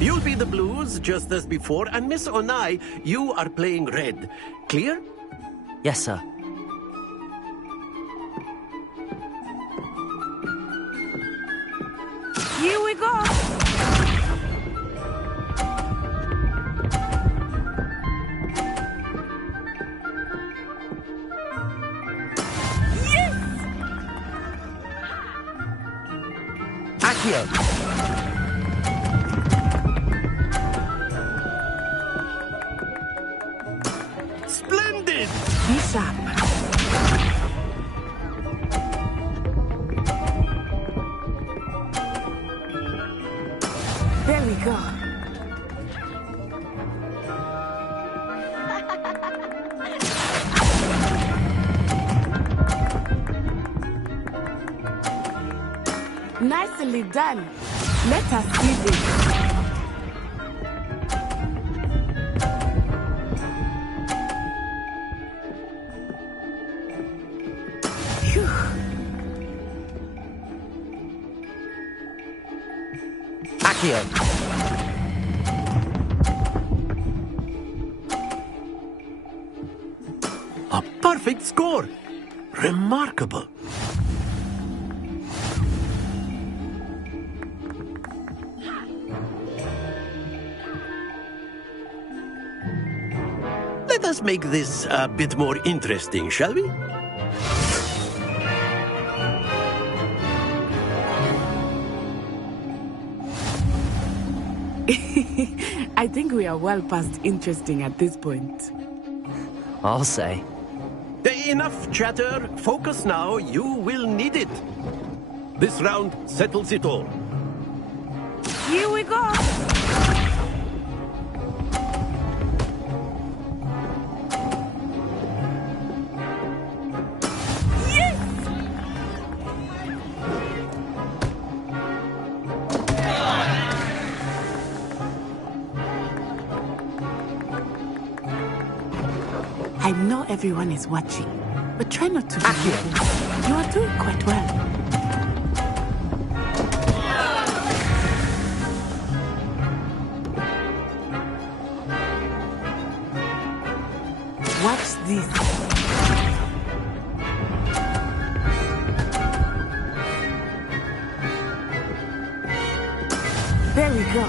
You'll be the blues, just as before, and Miss Onai, you are playing red. Clear? Yes, sir. Here we go! Yes! Accio! Splendid! Be sharp. There we go. Nicely done. Let us see this. Phew. Accio! A perfect score! Remarkable! Let us make this a bit more interesting, shall we? I think we are well past interesting at this point. I'll say. Enough chatter. Focus now. You will need it. This round settles it all. Here we go! I know everyone is watching, but try not to be nervous. You are doing quite well. Watch this. There we go.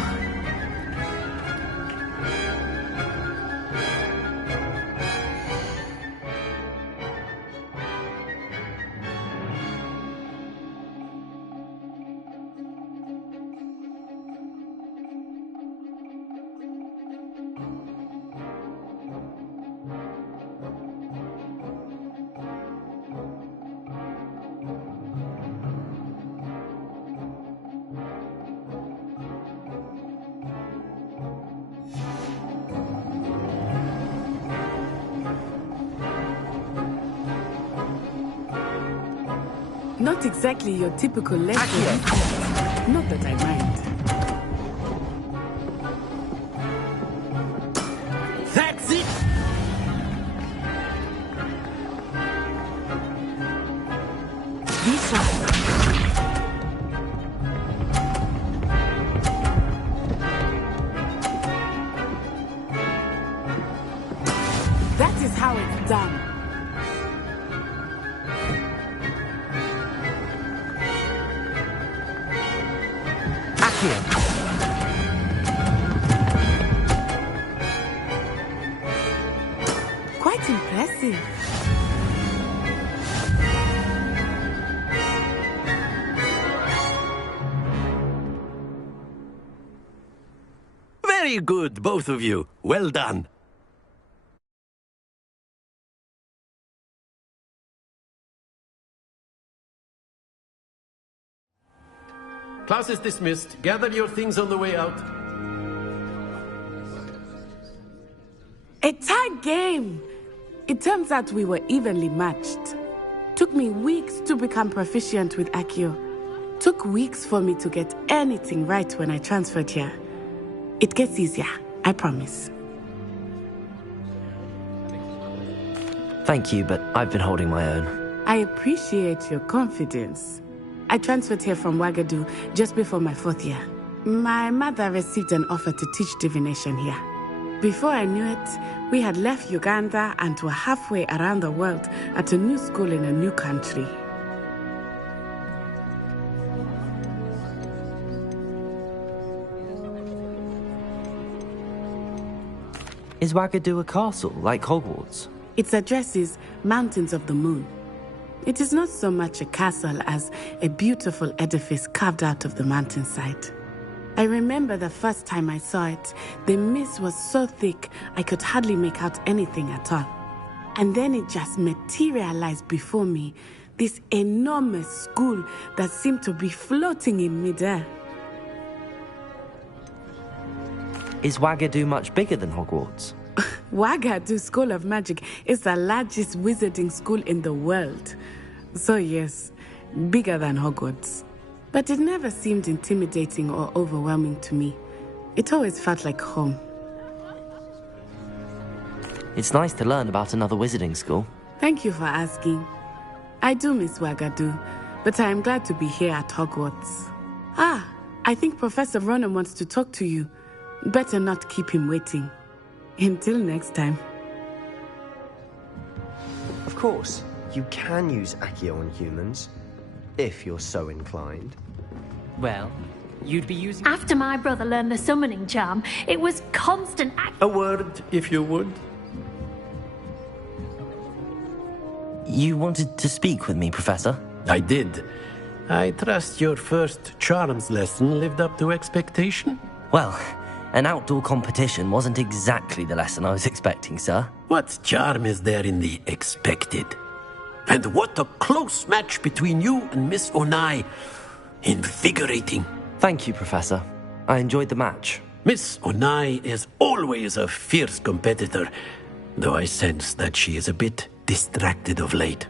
Not exactly your typical lesson. Not that I mind. That's it! Be sharp. That is how it's done. Quite impressive. Very good, both of you. Well done. Class is dismissed. Gather your things on the way out. A tight game. It turns out we were evenly matched. Took me weeks to become proficient with Accio. Took weeks for me to get anything right when I transferred here. It gets easier, I promise. Thank you, but I've been holding my own. I appreciate your confidence. I transferred here from Wagadu just before my 4th year. My mother received an offer to teach divination here. Before I knew it, we had left Uganda and were halfway around the world at a new school in a new country. Is Wagadu a castle, like Hogwarts? Its address is Mountains of the Moon. It is not so much a castle as a beautiful edifice carved out of the mountainside. I remember the first time I saw it, the mist was so thick I could hardly make out anything at all. And then it just materialized before me, this enormous school that seemed to be floating in midair. Is Wagadu much bigger than Hogwarts? Wagadu School of Magic is the largest wizarding school in the world. So yes, bigger than Hogwarts. But it never seemed intimidating or overwhelming to me. It always felt like home. It's nice to learn about another wizarding school. Thank you for asking. I do miss Wagadu, but I am glad to be here at Hogwarts. I think Professor Ronan wants to talk to you. Better not keep him waiting. Until next time. Of course, you can use Accio on humans, if you're so inclined. Well, you'd be using... After my brother learned the summoning charm, it was constant A word, if you would. You wanted to speak with me, Professor? I did. I trust your first charms lesson lived up to expectation? Well, an outdoor competition wasn't exactly the lesson I was expecting, sir. What charm is there in the expected? And what a close match between you and Miss Onai. Invigorating. Thank you, Professor. I enjoyed the match. Miss Onai is always a fierce competitor, though I sense that she is a bit distracted of late.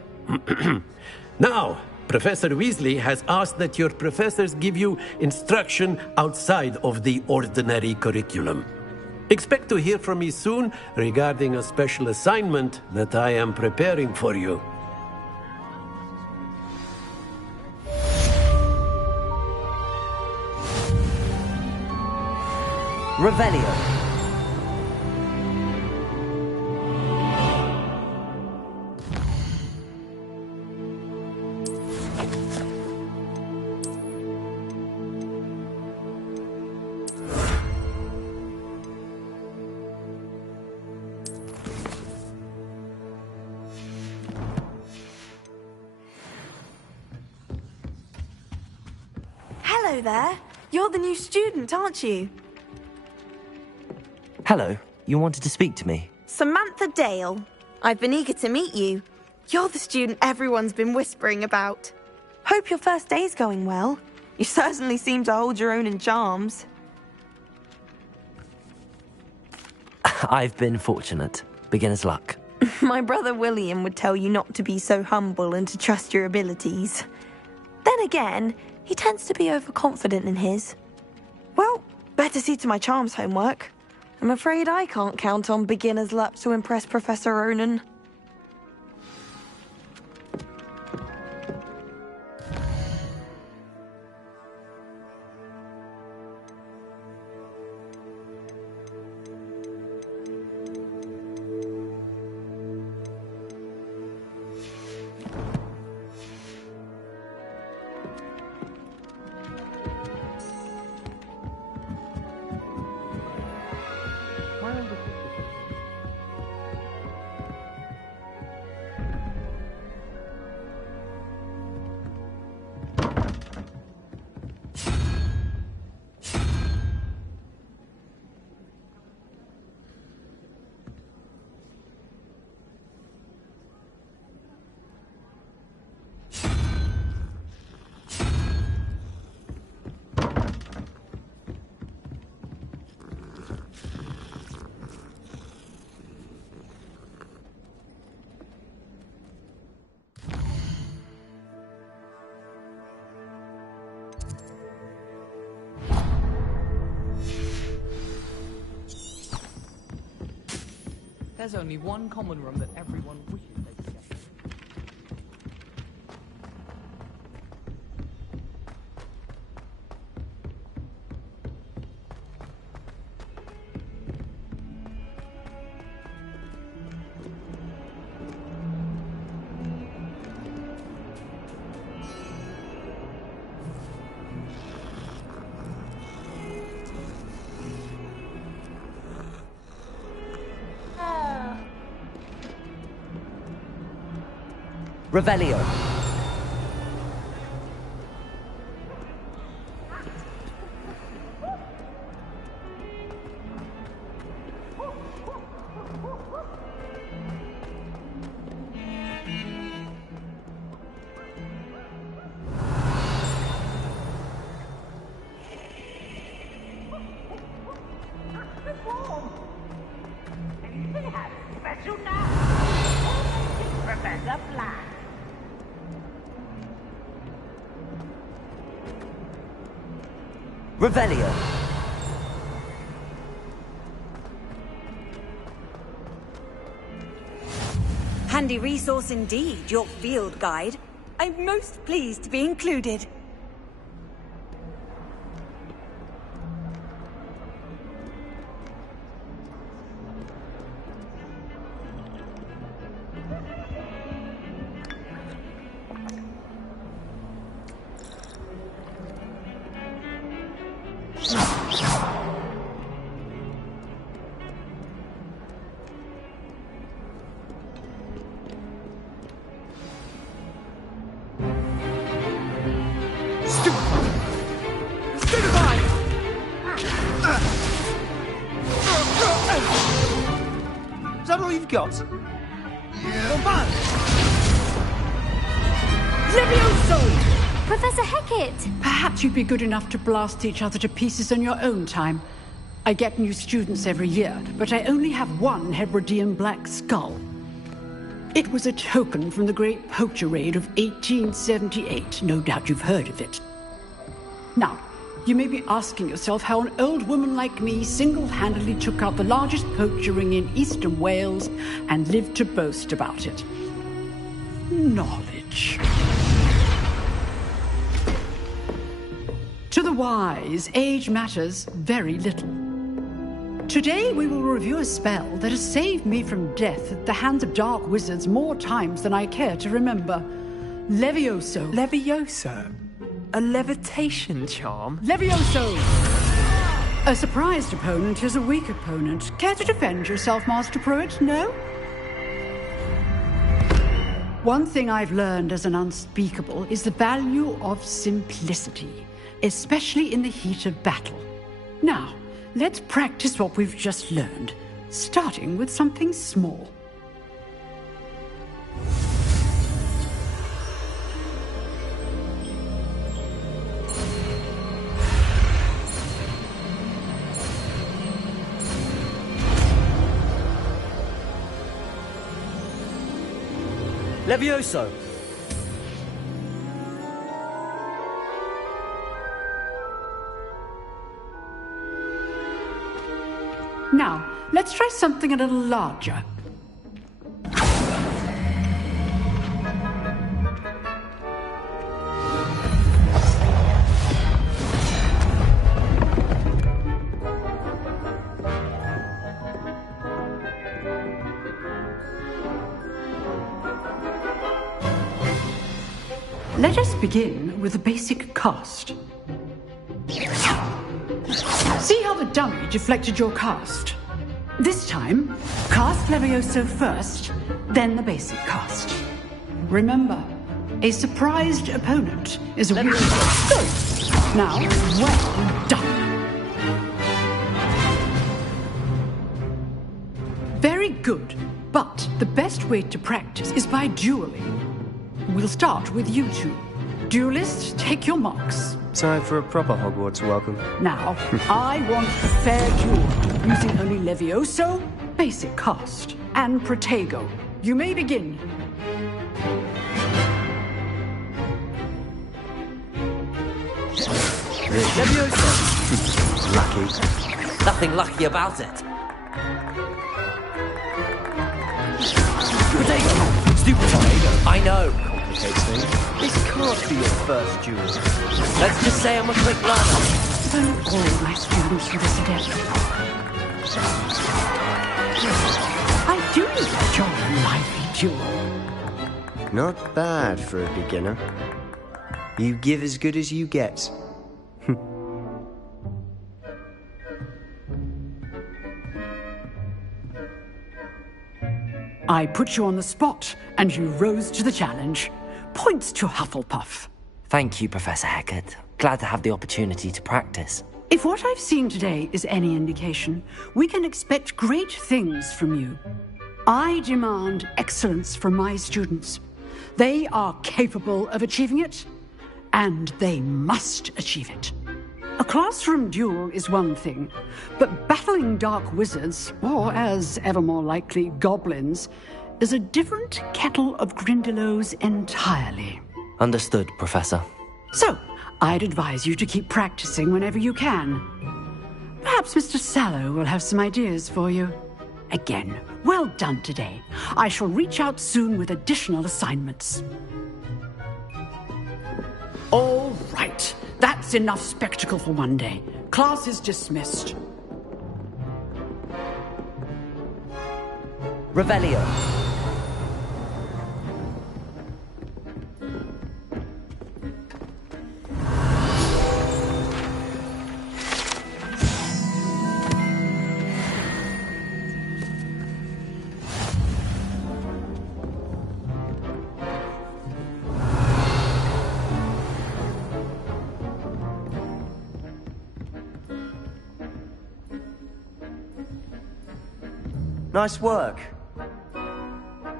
Now, Professor Weasley has asked that your professors give you instruction outside of the ordinary curriculum. Expect to hear from me soon regarding a special assignment that I am preparing for you. Revelio. Hello there. You're the new student, aren't you? Hello. You wanted to speak to me? Samantha Dale. I've been eager to meet you. You're the student everyone's been whispering about. Hope your first day's going well. You certainly seem to hold your own in charms. I've been fortunate. Beginner's luck. My brother William would tell you not to be so humble and to trust your abilities. Then again, he tends to be overconfident in his. Well, better see to my charms homework. I'm afraid I can't count on beginner's luck to impress Professor Ronan. There's only one common room that everyone wishes they could get. Revelio. Revelio. Handy resource indeed, your field guide. I'm most pleased to be included. Is that all you've got? Yeah. Levioso! Professor Hecat! Perhaps you'd be good enough to blast each other to pieces on your own time. I get new students every year, but I only have one Hebridean black skull. It was a token from the Great Poacher Raid of 1878. No doubt you've heard of it. Now, you may be asking yourself how an old woman like me single-handedly took out the largest poacher ring in eastern Wales and lived to boast about it. Knowledge. To the wise, age matters very little. Today we will review a spell that has saved me from death at the hands of dark wizards more times than I care to remember. Levioso. Levioso? A levitation charm? Levioso! A surprised opponent is a weak opponent. Care to defend yourself, Master Pruitt? No? One thing I've learned as an unspeakable is the value of simplicity, especially in the heat of battle. Now, let's practice what we've just learned, starting with something small. Levioso! Now, let's try something a little larger. Let us begin with the basic cast. See how the dummy deflected your cast? This time, cast Levioso first, then the basic cast. Remember, a surprised opponent is a weak opponent. Now, well done. Very good, but the best way to practice is by dueling. We'll start with you two. Duelists, take your marks. Time for a proper Hogwarts welcome. Now, I want a fair duel, using only Levioso, basic cast, and Protego. You may begin. Levioso. Lucky. Nothing lucky about it. Protego! Stupid Protego! I know. This can't be your first duel. Let's just say I'm a quick learner. Don't all my students with this adept. I do enjoy a lively duel. Not bad for a beginner. You give as good as you get. I put you on the spot, and you rose to the challenge. Points to Hufflepuff. Thank you, Professor Hecat. Glad to have the opportunity to practice. If what I've seen today is any indication, we can expect great things from you. I demand excellence from my students. They are capable of achieving it, and they must achieve it. A classroom duel is one thing, but battling dark wizards, or as ever more likely, goblins, is a different kettle of Grindylows entirely. Understood, Professor. So, I'd advise you to keep practicing whenever you can. Perhaps Mr. Sallow will have some ideas for you. Again, well done today. I shall reach out soon with additional assignments. All right. That's enough spectacle for one day. Class is dismissed. Revelio. Nice work.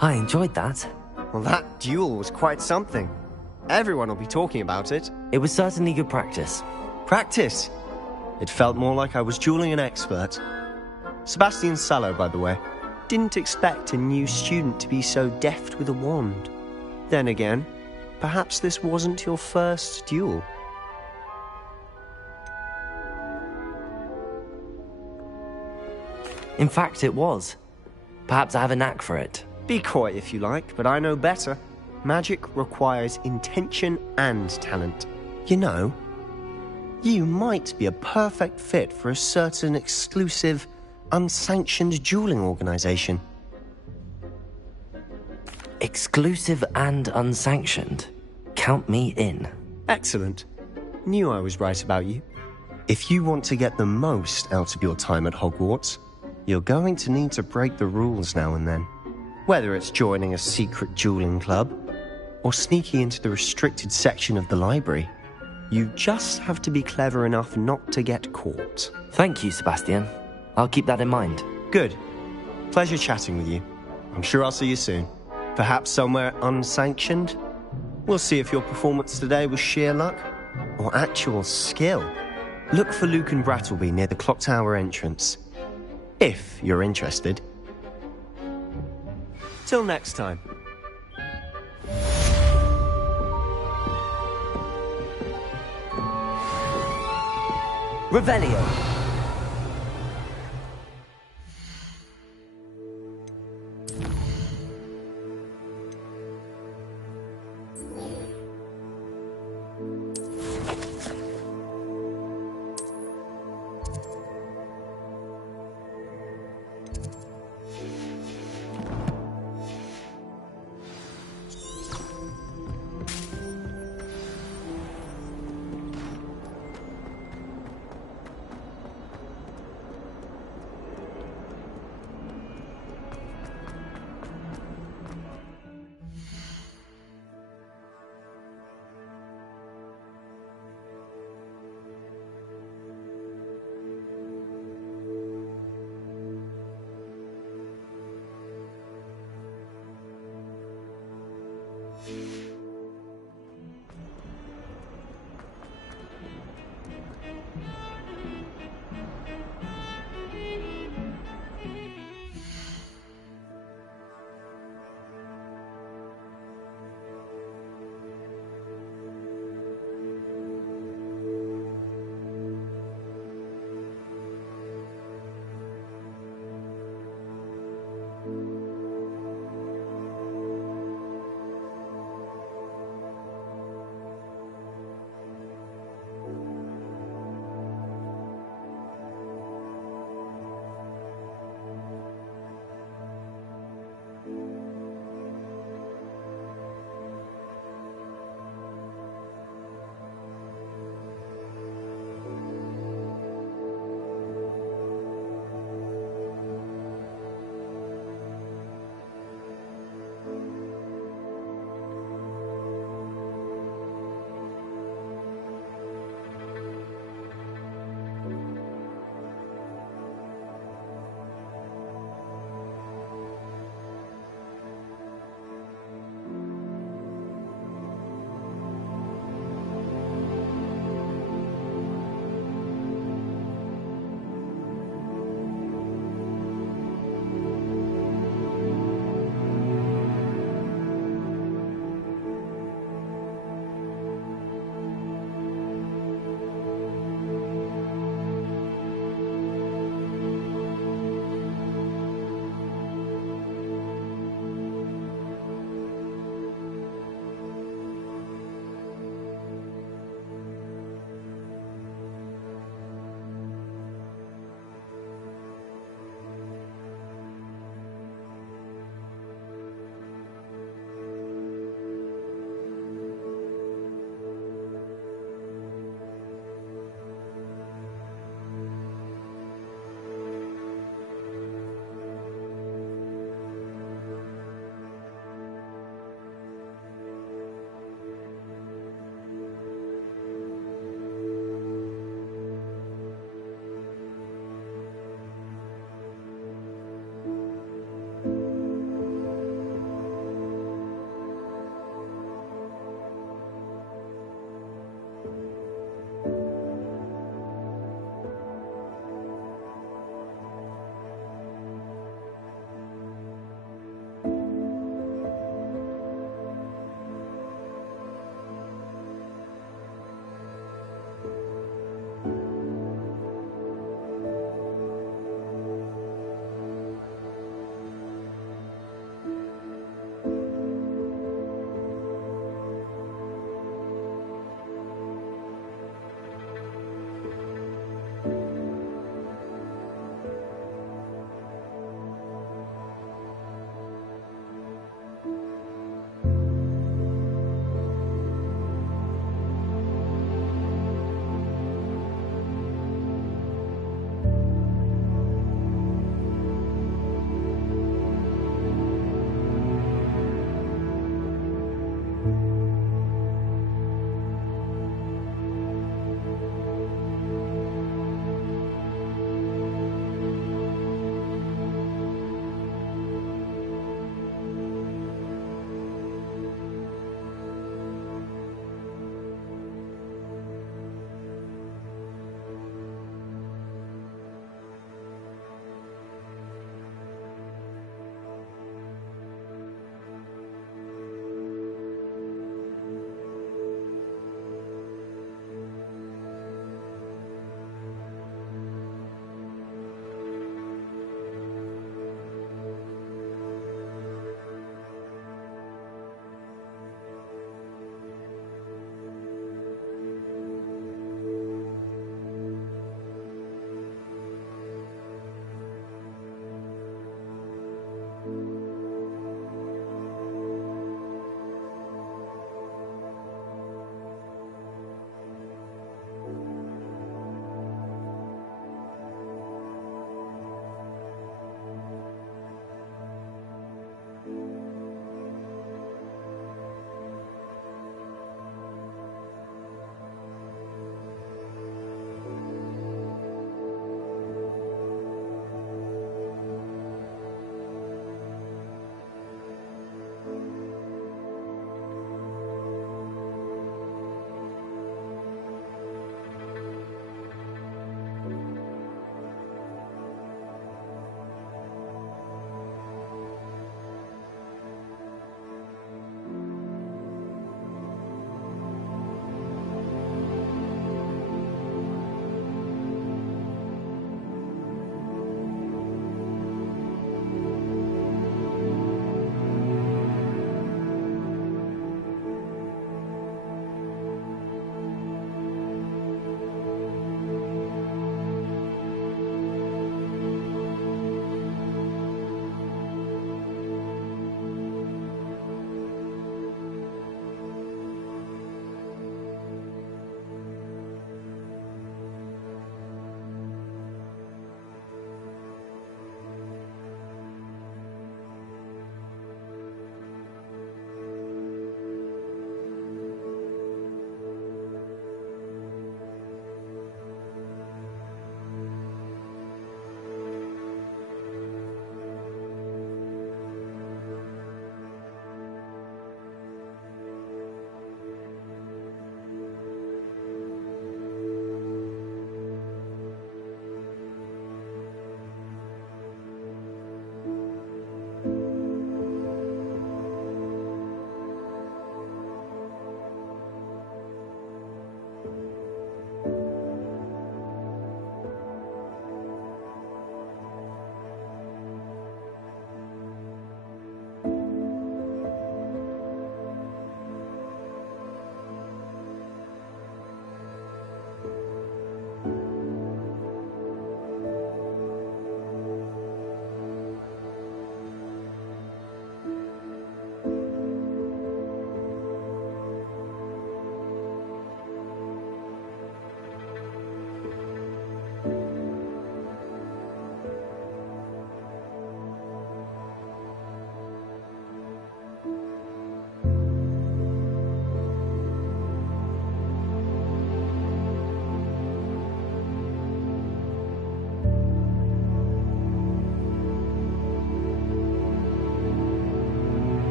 I enjoyed that. Well, that duel was quite something. Everyone will be talking about it. It was certainly good practice. Practice? It felt more like I was dueling an expert. Sebastian Sallow, by the way. Didn't expect a new student to be so deft with a wand. Then again, perhaps this wasn't your first duel. In fact, it was. Perhaps I have a knack for it. Be coy if you like, but I know better. Magic requires intention and talent. You know, you might be a perfect fit for a certain exclusive, unsanctioned dueling organization. Exclusive and unsanctioned? Count me in. Excellent. Knew I was right about you. If you want to get the most out of your time at Hogwarts, you're going to need to break the rules now and then. Whether it's joining a secret dueling club, or sneaking into the restricted section of the library, you just have to be clever enough not to get caught. Thank you, Sebastian. I'll keep that in mind. Good. Pleasure chatting with you. I'm sure I'll see you soon. Perhaps somewhere unsanctioned? We'll see if your performance today was sheer luck, or actual skill. Look for Luke and Brattleby near the clock tower entrance. If you're interested. Till next time. Revelio.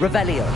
Revelio.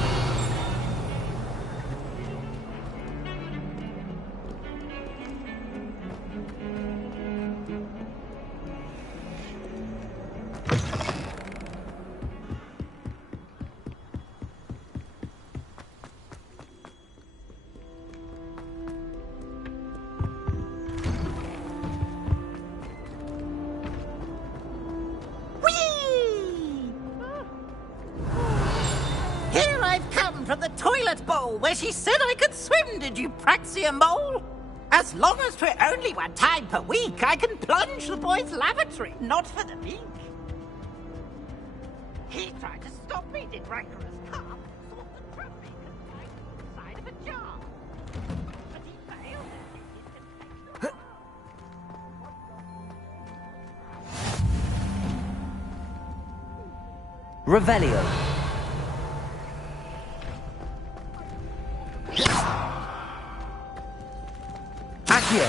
Here I've come from the toilet bowl where she said I could swim, did you Praxia mole? As long as 'twere only one time per week, I can plunge the boy's lavatory, not for the leak. He tried to stop me, did rancorous carp, thought the trophy confined inside of a jar. But he failed at it. Revelio. Accio.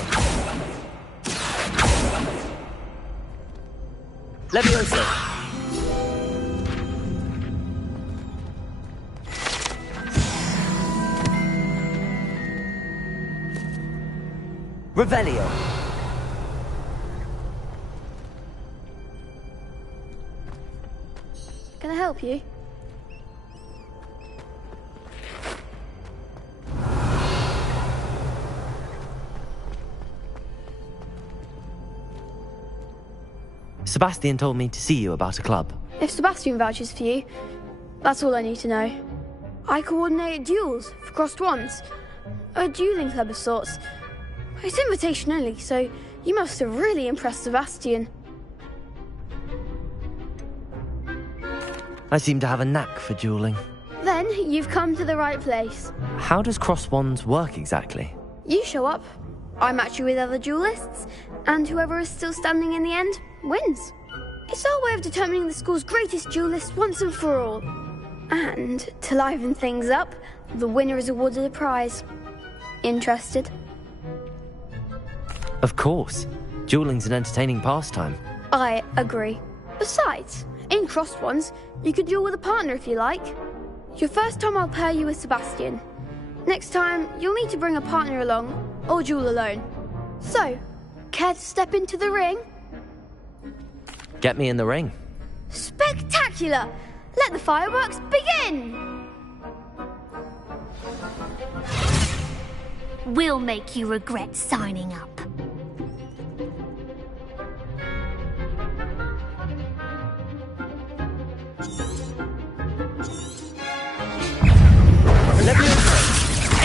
Levioso. Revelio. Can I help you? Sebastian told me to see you about a club. If Sebastian vouches for you, that's all I need to know. I coordinate duels for crossed wands. A dueling club of sorts. It's invitation only, so you must have really impressed Sebastian. I seem to have a knack for dueling. Then you've come to the right place. How does cross wands work exactly? You show up, I match you with other duelists, and whoever is still standing in the end wins. It's our way of determining the school's greatest duelist once and for all. And to liven things up, the winner is awarded a prize. Interested? Of course. Dueling's an entertaining pastime. I agree. Besides, in crossed ones, you could duel with a partner if you like. Your first time I'll pair you with Sebastian. Next time, you'll need to bring a partner along, or duel alone. So, care to step into the ring? Get me in the ring. Spectacular! Let the fireworks begin! We'll make you regret signing up.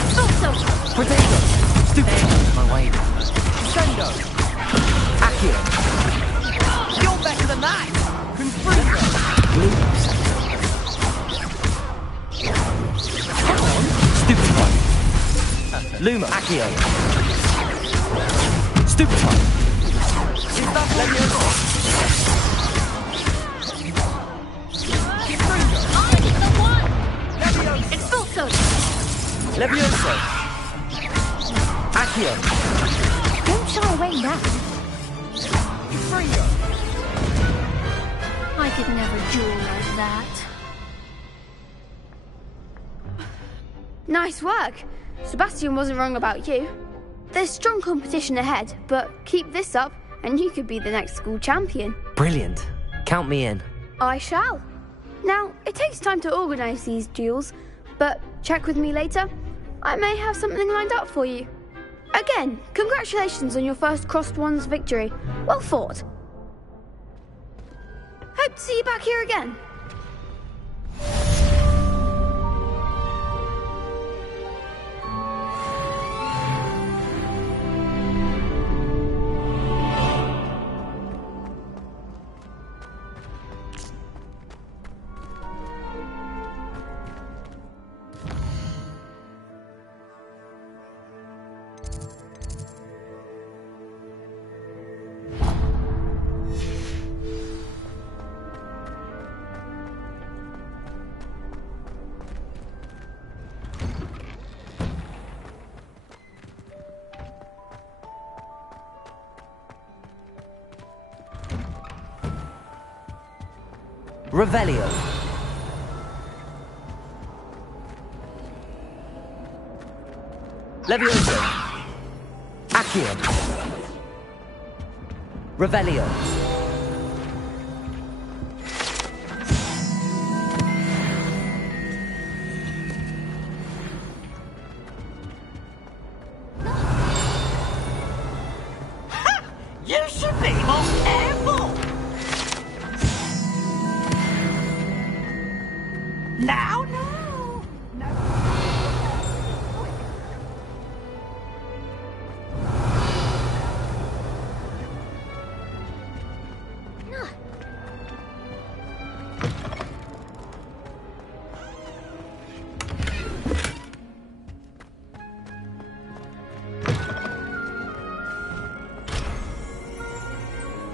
Expulso! Potato! Stupid! My way. Sendo! Accio! You're better than that! Confringo! Come on! Stupid one! Luma! Accio! Stupid one! Levioso! Expulso! Levioso! Accio! Don't shy away now. I could never duel like that. Nice work. Sebastian wasn't wrong about you. There's strong competition ahead, but keep this up and you could be the next school champion. Brilliant. Count me in. I shall. Now, it takes time to organise these duels, but check with me later. I may have something lined up for you. Again, congratulations on your first crossed wands victory. Well fought. Hope to see you back here again. Revelio. Levioso. Accio. Revelio. You should be more careful! Now, no!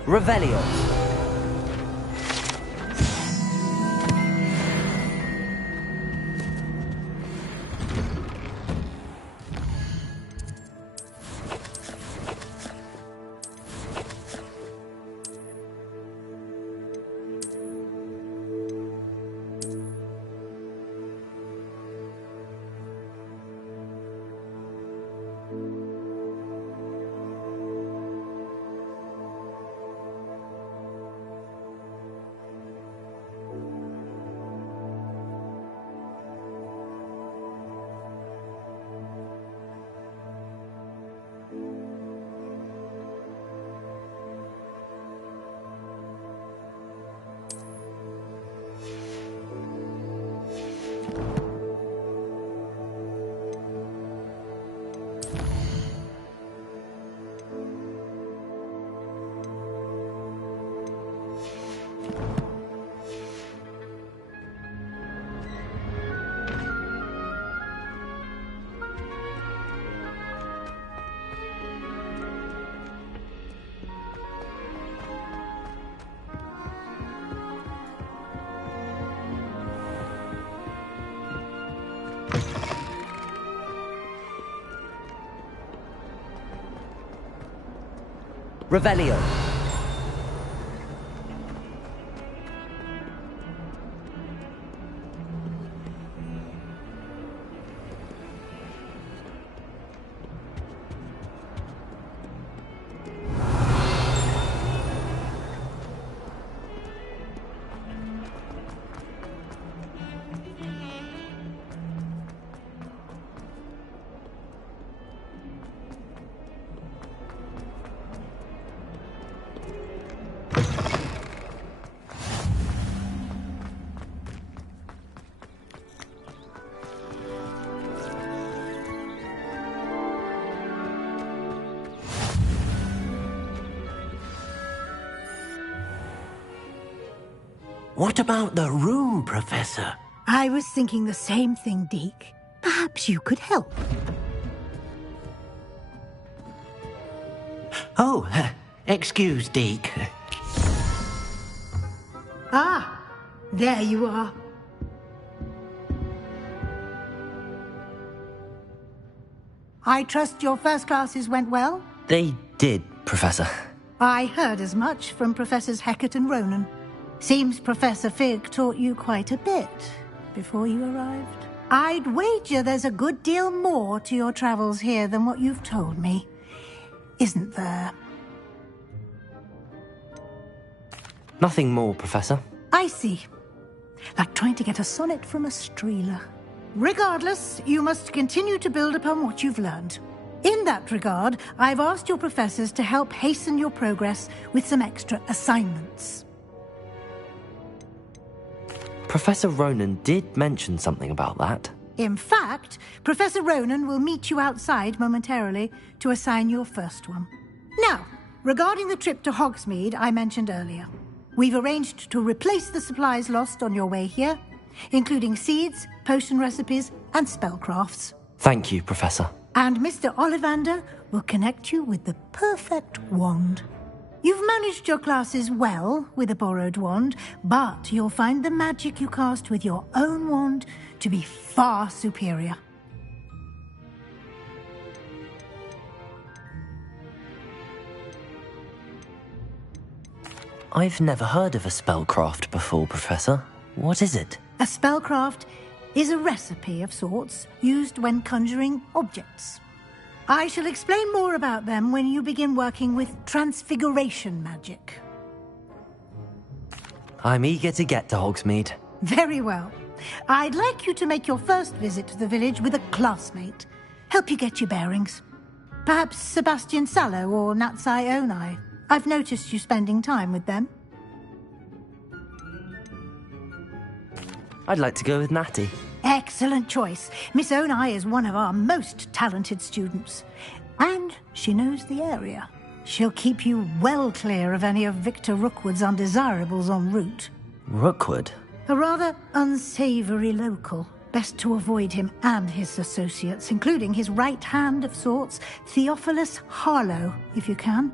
Revelio. Revelio. What about the room, Professor? I was thinking the same thing, Deke. Perhaps you could help. Oh, excuse, Deke. Ah, there you are. I trust your first classes went well? They did, Professor. I heard as much from Professors Hecat and Ronan. Seems Professor Fig taught you quite a bit before you arrived. I'd wager there's a good deal more to your travels here than what you've told me. Isn't there? Nothing more, Professor. I see. Like trying to get a sonnet from a streeler. Regardless, you must continue to build upon what you've learned. In that regard, I've asked your professors to help hasten your progress with some extra assignments. Professor Ronan did mention something about that. In fact, Professor Ronan will meet you outside momentarily to assign your first one. Now, regarding the trip to Hogsmeade I mentioned earlier, we've arranged to replace the supplies lost on your way here, including seeds, potion recipes, and spellcrafts. Thank you, Professor. And Mr. Ollivander will connect you with the perfect wand. You've managed your classes well with a borrowed wand, but you'll find the magic you cast with your own wand to be far superior. I've never heard of a spellcraft before, Professor. What is it? A spellcraft is a recipe of sorts used when conjuring objects. I shall explain more about them when you begin working with transfiguration magic. I'm eager to get to Hogsmeade. Very well. I'd like you to make your first visit to the village with a classmate. Help you get your bearings. Perhaps Sebastian Sallow or Natsai Onai. I've noticed you spending time with them. I'd like to go with Natty. Excellent choice. Miss Onai is one of our most talented students. And she knows the area. She'll keep you well clear of any of Victor Rookwood's undesirables en route. Rookwood? A rather unsavoury local. Best to avoid him and his associates, including his right hand of sorts, Theophilus Harlow, if you can.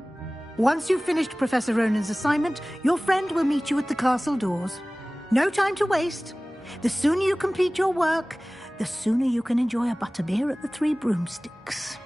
Once you've finished Professor Ronan's assignment, your friend will meet you at the castle doors. No time to waste. The sooner you complete your work, the sooner you can enjoy a butterbeer at the Three Broomsticks.